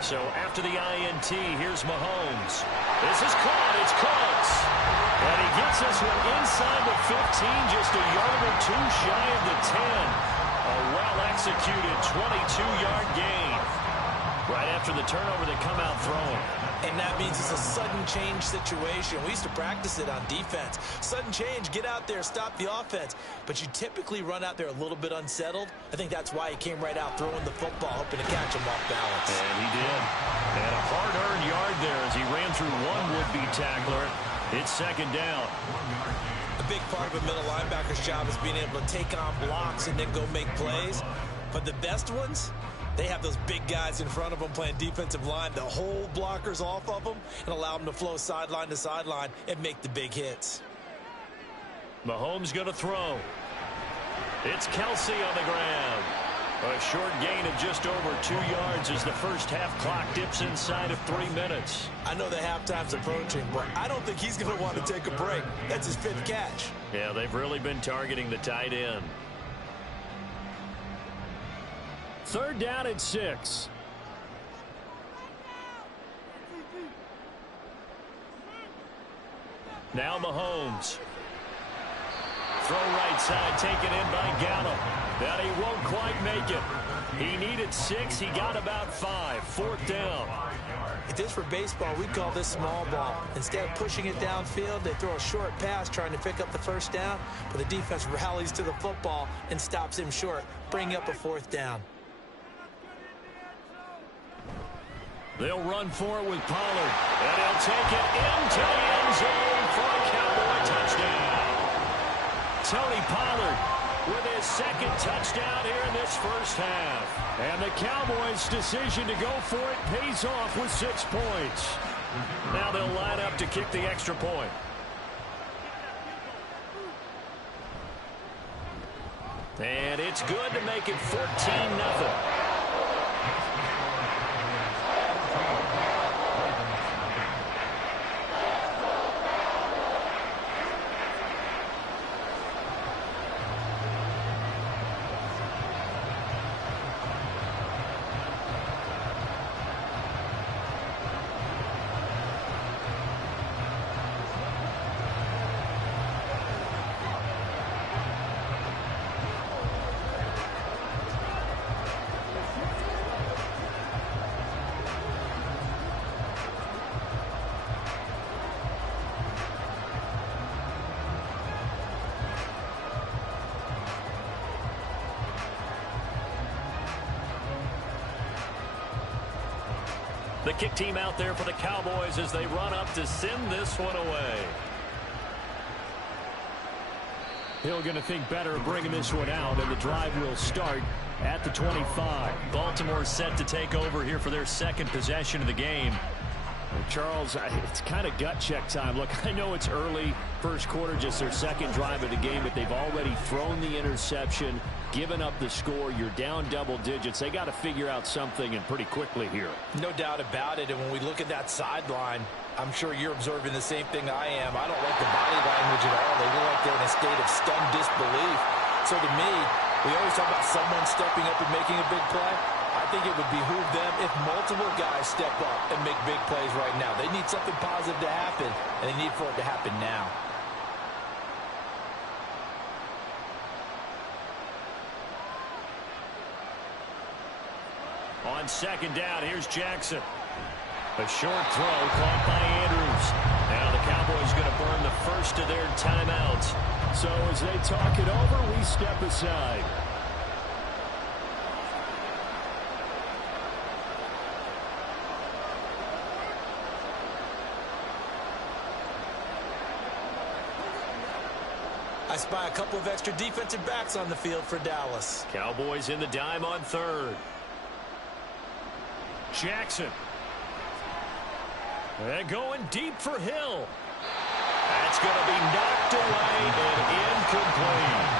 So after the INT, here's Mahomes. This is caught. It's Cooks. And he gets this one inside the 15, just a yard or two shy of the 10. A well-executed 22-yard gain. Right after the turnover, they come out throwing. And that means it's a sudden change situation. We used to practice it on defense. Sudden change, get out there, stop the offense. But you typically run out there a little bit unsettled. I think that's why he came right out throwing the football, hoping to catch him off balance. And he did. And a hard-earned yard there as he ran through one would-be tackler. It's second down. A big part of a middle linebacker's job is being able to take on blocks and then go make plays. But the best ones, they have those big guys in front of them playing defensive line to hold blockers off of them and allow them to flow sideline to sideline and make the big hits. Mahomes going to throw. It's Kelsey on the ground. A short gain of just over 2 yards as the first half clock dips inside of 3 minutes. I know the halftime's approaching, but I don't think he's going to want to take a break. That's his 5th catch. Yeah, they've really been targeting the tight end. 3rd down and 6. Now Mahomes. Throw right side, taken in by Gallup. But he won't quite make it. He needed 6. He got about 5. 4th down. If this were baseball, we'd call this small ball. Instead of pushing it downfield, they throw a short pass trying to pick up the 1st down, but the defense rallies to the football and stops him short, bringing up a 4th down. They'll run for it with Pollard, and he'll take it into the end zone for a Cowboy touchdown. Tony Pollard with his 2nd touchdown here in this first half. And the Cowboys' decision to go for it pays off with 6 points. Now they'll line up to kick the extra point. And it's good to make it 14-0. The kick team out there for the Cowboys as they run up to send this one away. Hill going to think better of bringing this one out, and the drive will start at the 25. Baltimore set to take over here for their 2nd possession of the game. Well, Charles, it's kind of gut check time. Look, I know it's early, 1st quarter, just their 2nd drive of the game, but they've already thrown the interception, given up the score. You're down double digits. They got to figure out something, and pretty quickly here. No doubt about it, and when we look at that sideline, I'm sure you're observing the same thing I am. I don't like the body language at all. They look like they're in a state of stunned disbelief. So to me, we always talk about someone stepping up and making a big play. I think it would behoove them if multiple guys step up and make big plays right now. They need something positive to happen, and they need for it to happen now. On 2nd down, here's Jackson. A short throw caught by Andrews. Now the Cowboys going to burn the first of their timeouts. So as they talk it over, we step aside. I spy a couple of extra defensive backs on the field for Dallas. Cowboys in the dime on 3rd. Jackson. And going deep for Hill. That's going to be knocked away and incomplete.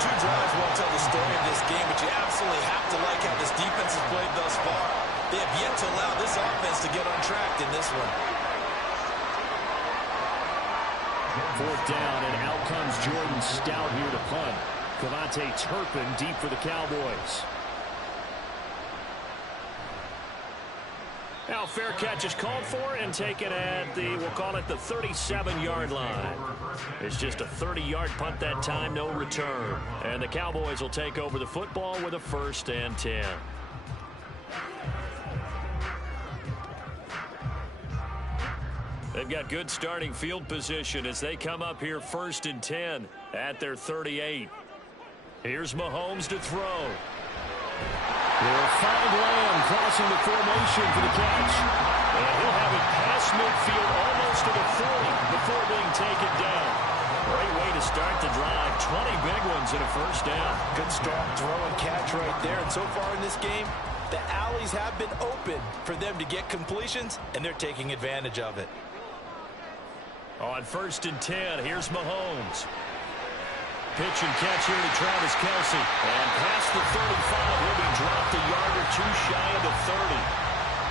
2 drives won't tell the story of this game, but you absolutely have to like how this defense has played thus far. They have yet to allow this offense to get on track in this one. 4th down, and out comes Jordan Stout here to punt. Cavante Turpin deep for the Cowboys. Now, fair catch is called for and taken at the, we'll call it the 37-yard line. It's just a 30-yard punt that time, no return. And the Cowboys will take over the football with a 1st and 10. They've got good starting field position as they come up here 1st and 10 at their 38. Here's Mahomes to throw. They'll find Lamb crossing the formation for the catch. And he'll have it past midfield almost to the 40 before being taken down. Great way to start the drive. 20 big ones and a 1st down. Good strong throw and catch right there. And so far in this game, the alleys have been open for them to get completions, and they're taking advantage of it. On 1st and 10, here's Mahomes. Pitch and catch here to Travis Kelce. And past the 35, he'll be dropped a yard or two shy of the 30.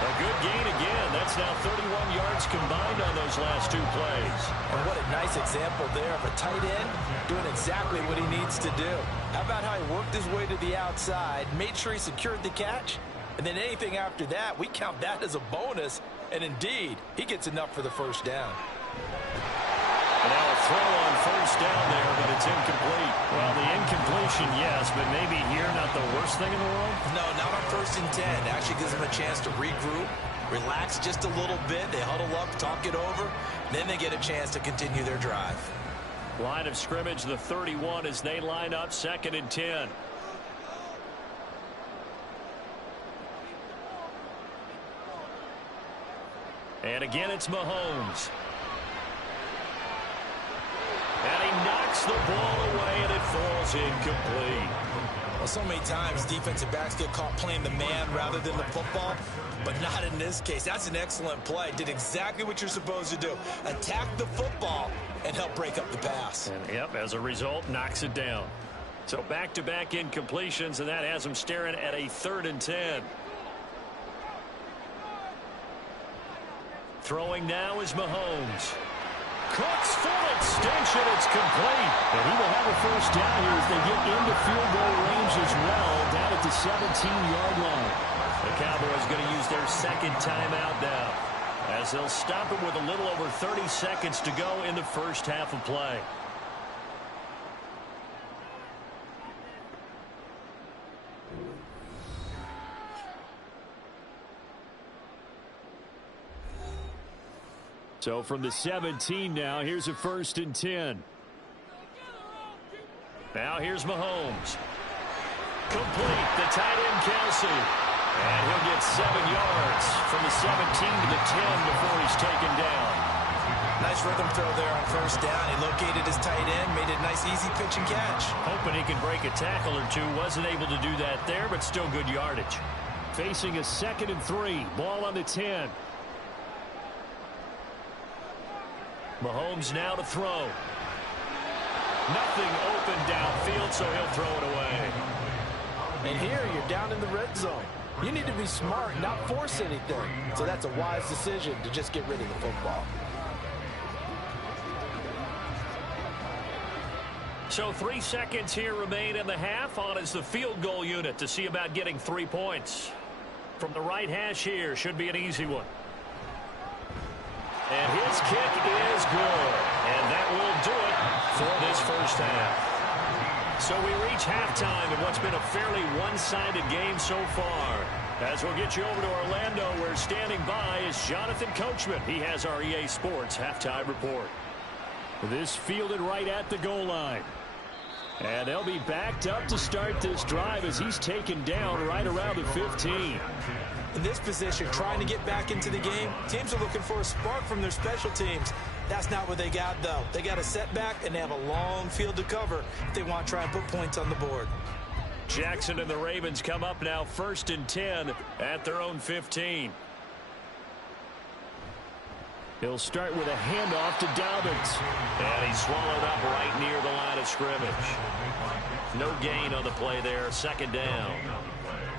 A good gain again. That's now 31 yards combined on those last 2 plays. And what a nice example there of a tight end doing exactly what he needs to do. How about how he worked his way to the outside, made sure he secured the catch, and then anything after that, we count that as a bonus. And indeed, he gets enough for the 1st down. And now a throw on 1st down there, but it's incomplete. Well, the incompletion, yes, but maybe here not the worst thing in the world? No, not on 1st and 10. Actually gives them a chance to regroup, relax just a little bit. They huddle up, talk it over. Then they get a chance to continue their drive. Line of scrimmage, the 31 as they line up 2nd and 10. And again, it's Mahomes. And he knocks the ball away, and it falls incomplete. Well, so many times defensive backs get caught playing the man rather than the football, but not in this case. That's an excellent play. Did exactly what you're supposed to do. Attack the football and help break up the pass. And, yep, as a result, knocks it down. So back-to-back incompletions, and that has him staring at a 3rd and 10. Throwing now is Mahomes. Cooks full extension. It's complete. And he will have a 1st down here as they get into field goal range as well, down at the 17-yard line. The Cowboys going to use their 2nd timeout now, as they'll stop it with a little over 30 seconds to go in the 1st half of play. So from the 17 now, here's a 1st and 10. Now here's Mahomes. Complete, the tight end Kelce. And he'll get 7 yards from the 17 to the 10 before he's taken down. Nice rhythm throw there on 1st down. He located his tight end, made it a nice easy pitch and catch. Hoping he can break a tackle or two. Wasn't able to do that there, but still good yardage. Facing a 2nd and 3. Ball on the 10. Mahomes now to throw. Nothing open downfield, so he'll throw it away. And here you're down in the red zone. You need to be smart, not force anything. So that's a wise decision to just get rid of the football. So 3 seconds here remain in the half. On is the field goal unit to see about getting 3 points. From the right hash here, should be an easy one. And his kick is good. And that will do it for this 1st half. So we reach halftime in what's been a fairly one-sided game so far. As we'll get you over to Orlando, where standing by is Jonathan Coachman. He has our EA Sports halftime report. This fielded right at the goal line. And they'll be backed up to start this drive as he's taken down right around the 15. In this position, trying to get back into the game, teams are looking for a spark from their special teams. That's not what they got, though. They got a setback, and they have a long field to cover if they want to try and put points on the board. Jackson and the Ravens come up now 1st and 10 at their own 15. He'll start with a handoff to Dobbins. And he's swallowed up right near the line of scrimmage. No gain on the play there, 2nd down.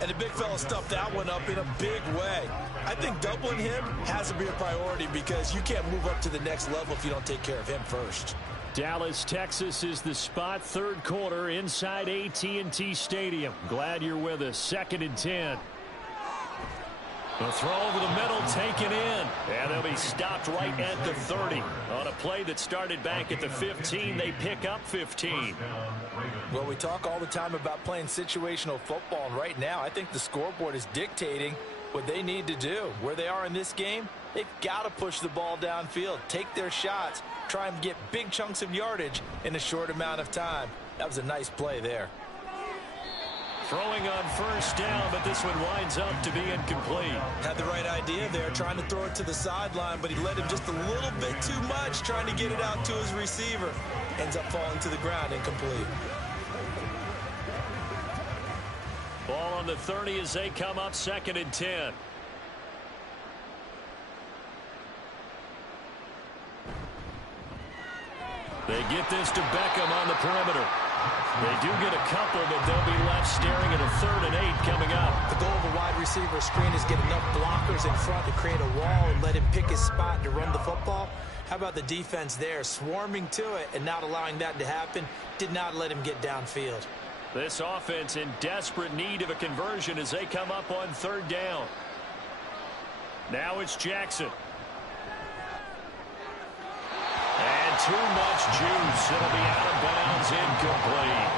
And the big fella stuffed that one up in a big way. I think doubling him has to be a priority because you can't move up to the next level if you don't take care of him first. Dallas, Texas is the spot, 3rd quarter inside AT&T Stadium. Glad you're with us. 2nd and 10. The throw over the middle taken in. And they'll be stopped right at the 30. On a play that started back at the 15, they pick up 15. Well, we talk all the time about playing situational football, and right now I think the scoreboard is dictating what they need to do. Where they are in this game, they've got to push the ball downfield, take their shots, try and get big chunks of yardage in a short amount of time. That was a nice play there. Throwing on first down, but this one winds up to be incomplete. Had the right idea there, trying to throw it to the sideline, but he led him just a little bit too much, trying to get it out to his receiver. Ends up falling to the ground, incomplete. Ball on the 30 as they come up 2nd and 10. They get this to Beckham on the perimeter. They do get a couple, but they'll be left staring at a 3rd and 8 coming up. The goal of a wide receiver screen is get enough blockers in front to create a wall and let him pick his spot to run the football. How about the defense there, swarming to it and not allowing that to happen? Did not let him get downfield. This offense in desperate need of a conversion as they come up on 3rd down. Now it's Jackson. And too much juice. It'll be out of bounds, incomplete.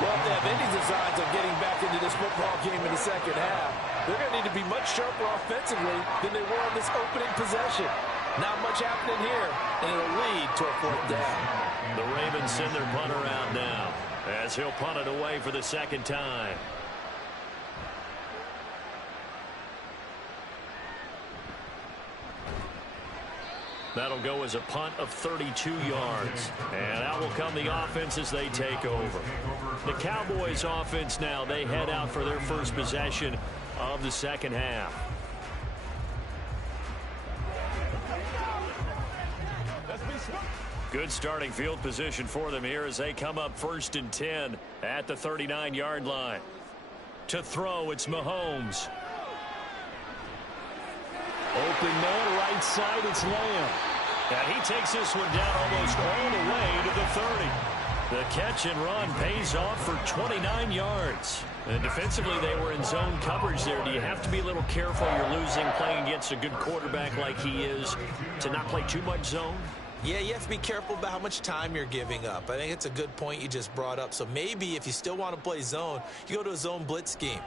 Well, if they have any designs of getting back into this football game in the second half, they're going to need to be much sharper offensively than they were on this opening possession. Not much happening here, and it'll lead to a 4th down. The Ravens send their punter out now as he'll punt it away for the 2nd time. That'll go as a punt of 32 yards. And out will come the offense as they take over. The Cowboys offense now, they head out for their first possession of the second half. Good starting field position for them here as they come up 1st and 10 at the 39-yard line. To throw, it's Mahomes. Open man, right side, it's Lamb. And he takes this one down almost all the way to the 30. The catch and run pays off for 29 yards. And defensively, they were in zone coverage there. Do you have to be a little careful? You're losing playing against a good quarterback like he is to not play too much zone? Yeah, you have to be careful about how much time you're giving up. I think it's a good point you just brought up. So maybe if you still want to play zone, you go to a zone blitz scheme.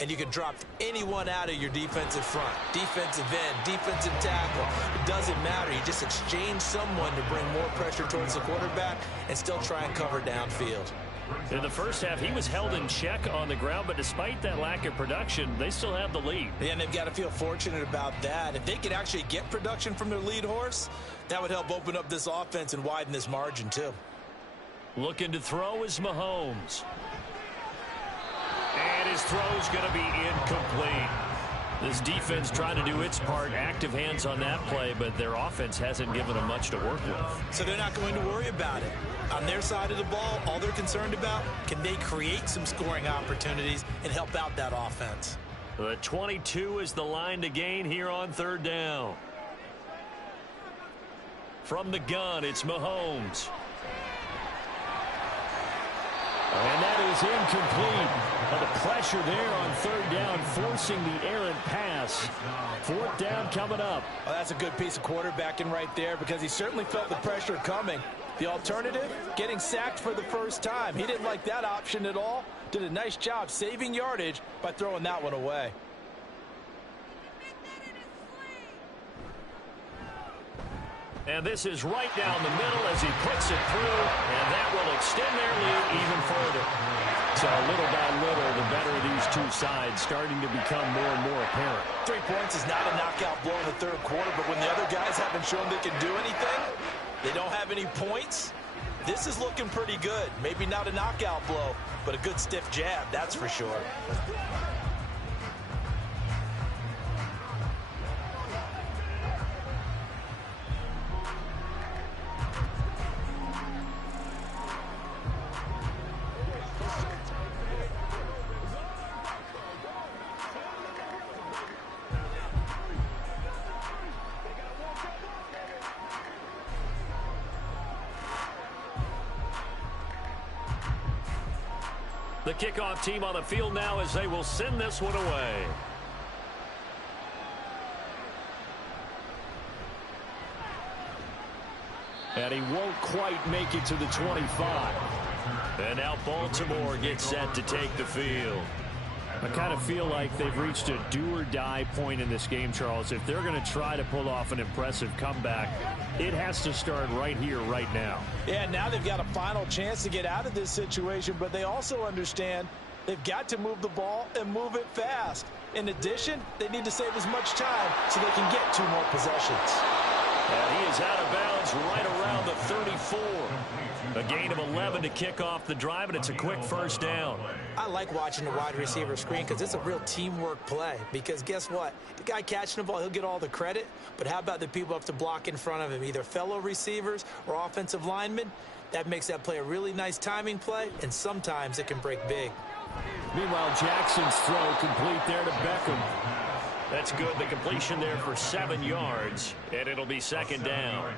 And you can drop anyone out of your defensive front. Defensive end, defensive tackle. It doesn't matter. You just exchange someone to bring more pressure towards the quarterback and still try and cover downfield. In the first half, he was held in check on the ground, but despite that lack of production, they still have the lead. Yeah, and they've got to feel fortunate about that. If they could actually get production from their lead horse, that would help open up this offense and widen this margin too. Looking to throw is Mahomes. And his throw's going to be incomplete. This defense trying to do its part, active hands on that play, but their offense hasn't given them much to work with. So they're not going to worry about it. On their side of the ball, all they're concerned about, can they create some scoring opportunities and help out that offense? The 22 is the line to gain here on 3rd down. From the gun, it's Mahomes. And that is incomplete. The pressure there on 3rd down, forcing the errant pass. 4th down coming up. Well, that's a good piece of quarterbacking right there because he certainly felt the pressure coming. The alternative, getting sacked for the first time. He didn't like that option at all. Did a nice job saving yardage by throwing that one away. And this is right down the middle as he puts it through, and that will extend their lead even further. So little by little, the better of these two sides starting to become more and more apparent. 3 points is not a knockout blow in the 3rd quarter, but when the other guys haven't shown they can do anything, they don't have any points, this is looking pretty good. Maybe not a knockout blow, but a good stiff jab, that's for sure. The kickoff team on the field now as they will send this one away. And he won't quite make it to the 25. And now Baltimore gets set to take the field. I kind of feel like they've reached a do-or-die point in this game, Charles. If they're going to try to pull off an impressive comeback, it has to start right here, right now. Yeah, now they've got a final chance to get out of this situation, but they also understand they've got to move the ball and move it fast. In addition, they need to save as much time so they can get 2 more possessions. And he is out of bounds right around the 34. A gain of 11 to kick off the drive, and it's a quick first down. I like watching the wide receiver screen because it's a real teamwork play. Because guess what? The guy catching the ball, he'll get all the credit. But how about the people who have to block in front of him, either fellow receivers or offensive linemen? That makes that play a really nice timing play, and sometimes it can break big. Meanwhile, Jackson's throw complete there to Beckham. That's good. The completion there for 7 yards, and it'll be second down.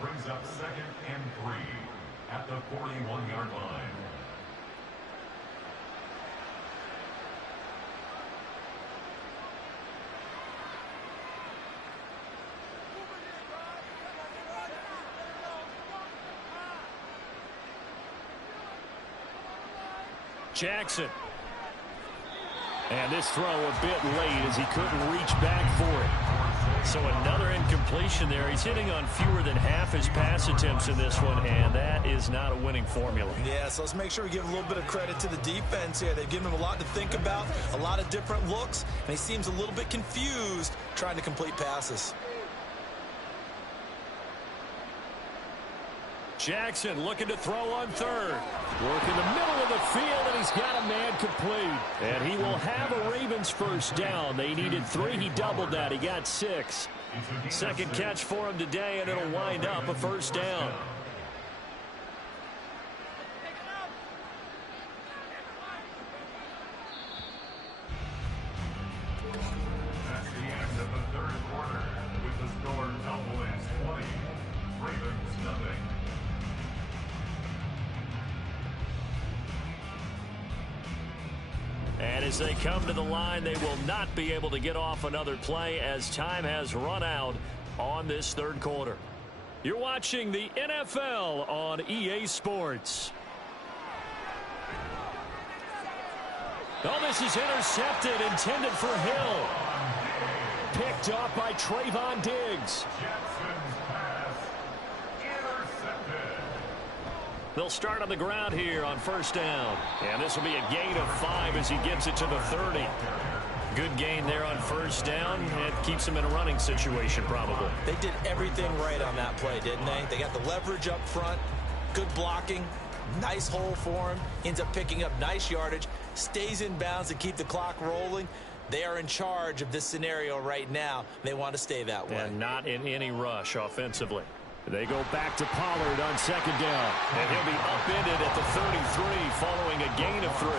Brings up 2nd and 3 at the 41-yard line. Jackson. And this throw a bit late as he couldn't reach back for it. So another incompletion there. He's hitting on fewer than half his pass attempts in this one, and that is not a winning formula. Yeah, so let's make sure we give a little bit of credit to the defense here. They've given him a lot to think about, a lot of different looks, and he seems a little bit confused trying to complete passes. Jackson looking to throw on third. Work in the middle of the field, and he's got a man complete. And he will have a Ravens first down. They needed 3. He doubled that. He got 6. Second catch for him today, and it'll wind up a first down. That's the end of the 3rd quarter with the score Cowboys 20, Ravens nothing. And as they come to the line, they will not be able to get off another play as time has run out on this 3rd quarter. You're watching the NFL on EA Sports. Oh, this is intercepted, intended for Hill. Picked up by Trayvon Diggs. Jackson's pass intercepted. They'll start on the ground here on first down. And this will be a gain of 5 as he gets it to the 30. Good gain there on first down. It keeps him in a running situation probably. They did everything right on that play, didn't they? They got the leverage up front, good blocking, nice hole for him, ends up picking up nice yardage, stays in bounds to keep the clock rolling. They are in charge of this scenario right now. They want to stay that way. And not in any rush offensively. They go back to Pollard on second down. And he'll be upended at the 33 following a gain of 3.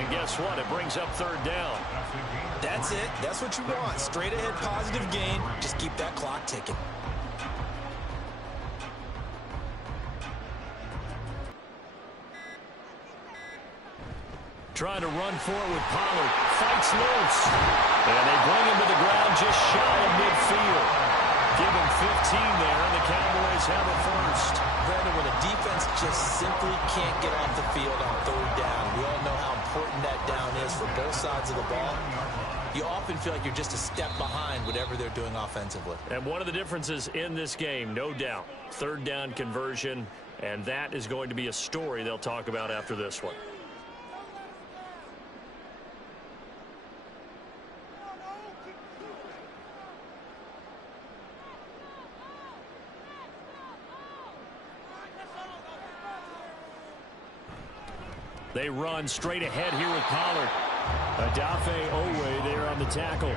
And guess what? It brings up third down. That's it. That's what you want. Straight ahead positive gain. Just keep that clock ticking. Trying to run forward with Pollard. Fights loose. And they bring him to the ground just shy of midfield. Give him 15 there, and the Cowboys have a first. Brandon, when a defense just simply can't get off the field on third down, we all know how important that down is for both sides of the ball. You often feel like you're just a step behind whatever they're doing offensively. And one of the differences in this game, no doubt, third down conversion, and that is going to be a story they'll talk about after this one. They run straight ahead here with Pollard. Odafe Oweh there on the tackle.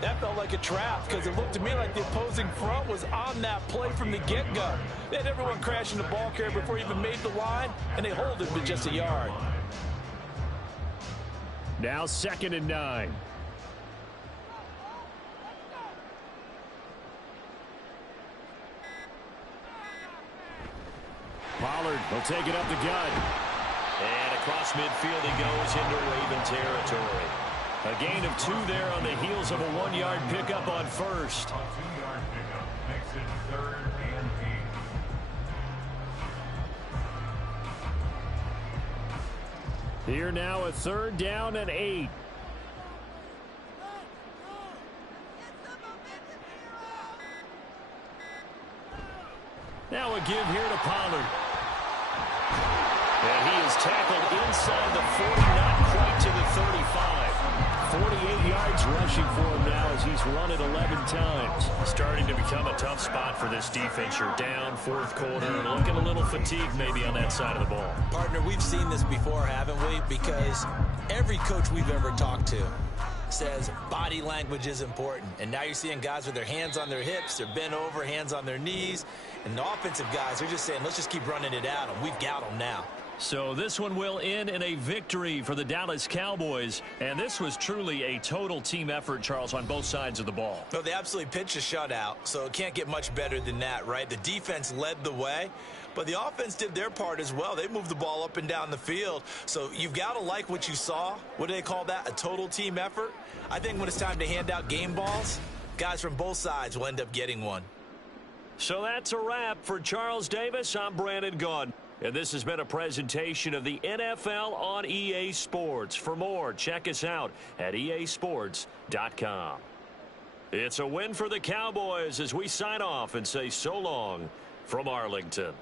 That felt like a trap because it looked to me like the opposing front was on that play from the get-go. They had everyone crashing the ball carrier before he even made the line, and they hold it with just a yard. Now 2nd and 9. Pollard will take it up the gut. And across midfield he goes into Raven territory. A gain of 2 there on the heels of a 1-yard pickup on first. A 2-yard pickup makes it 3rd and 8. Here now, a 3rd down and 8. Now a give here to Pollard. And he is tackled inside the 40, not quite to the 35. 48 yards rushing for him now as he's run it 11 times. Starting to become a tough spot for this defense. You're down 4th quarter, looking a little fatigued maybe on that side of the ball. Partner, we've seen this before, haven't we? Because every coach we've ever talked to says body language is important. And now you're seeing guys with their hands on their hips, they're bent over, hands on their knees. And the offensive guys are just saying, let's just keep running it at them. We've got them now. So this one will end in a victory for the Dallas Cowboys. And this was truly a total team effort, Charles, on both sides of the ball. No, they absolutely pitched a shutout, so it can't get much better than that, right? The defense led the way, but the offense did their part as well. They moved the ball up and down the field. So you've got to like what you saw. What do they call that? A total team effort? I think when it's time to hand out game balls, guys from both sides will end up getting one. So that's a wrap for Charles Davis. I'm Brandon Gaudin. And this has been a presentation of the NFL on EA Sports. For more, check us out at easports.com. It's a win for the Cowboys as we sign off and say so long from Arlington.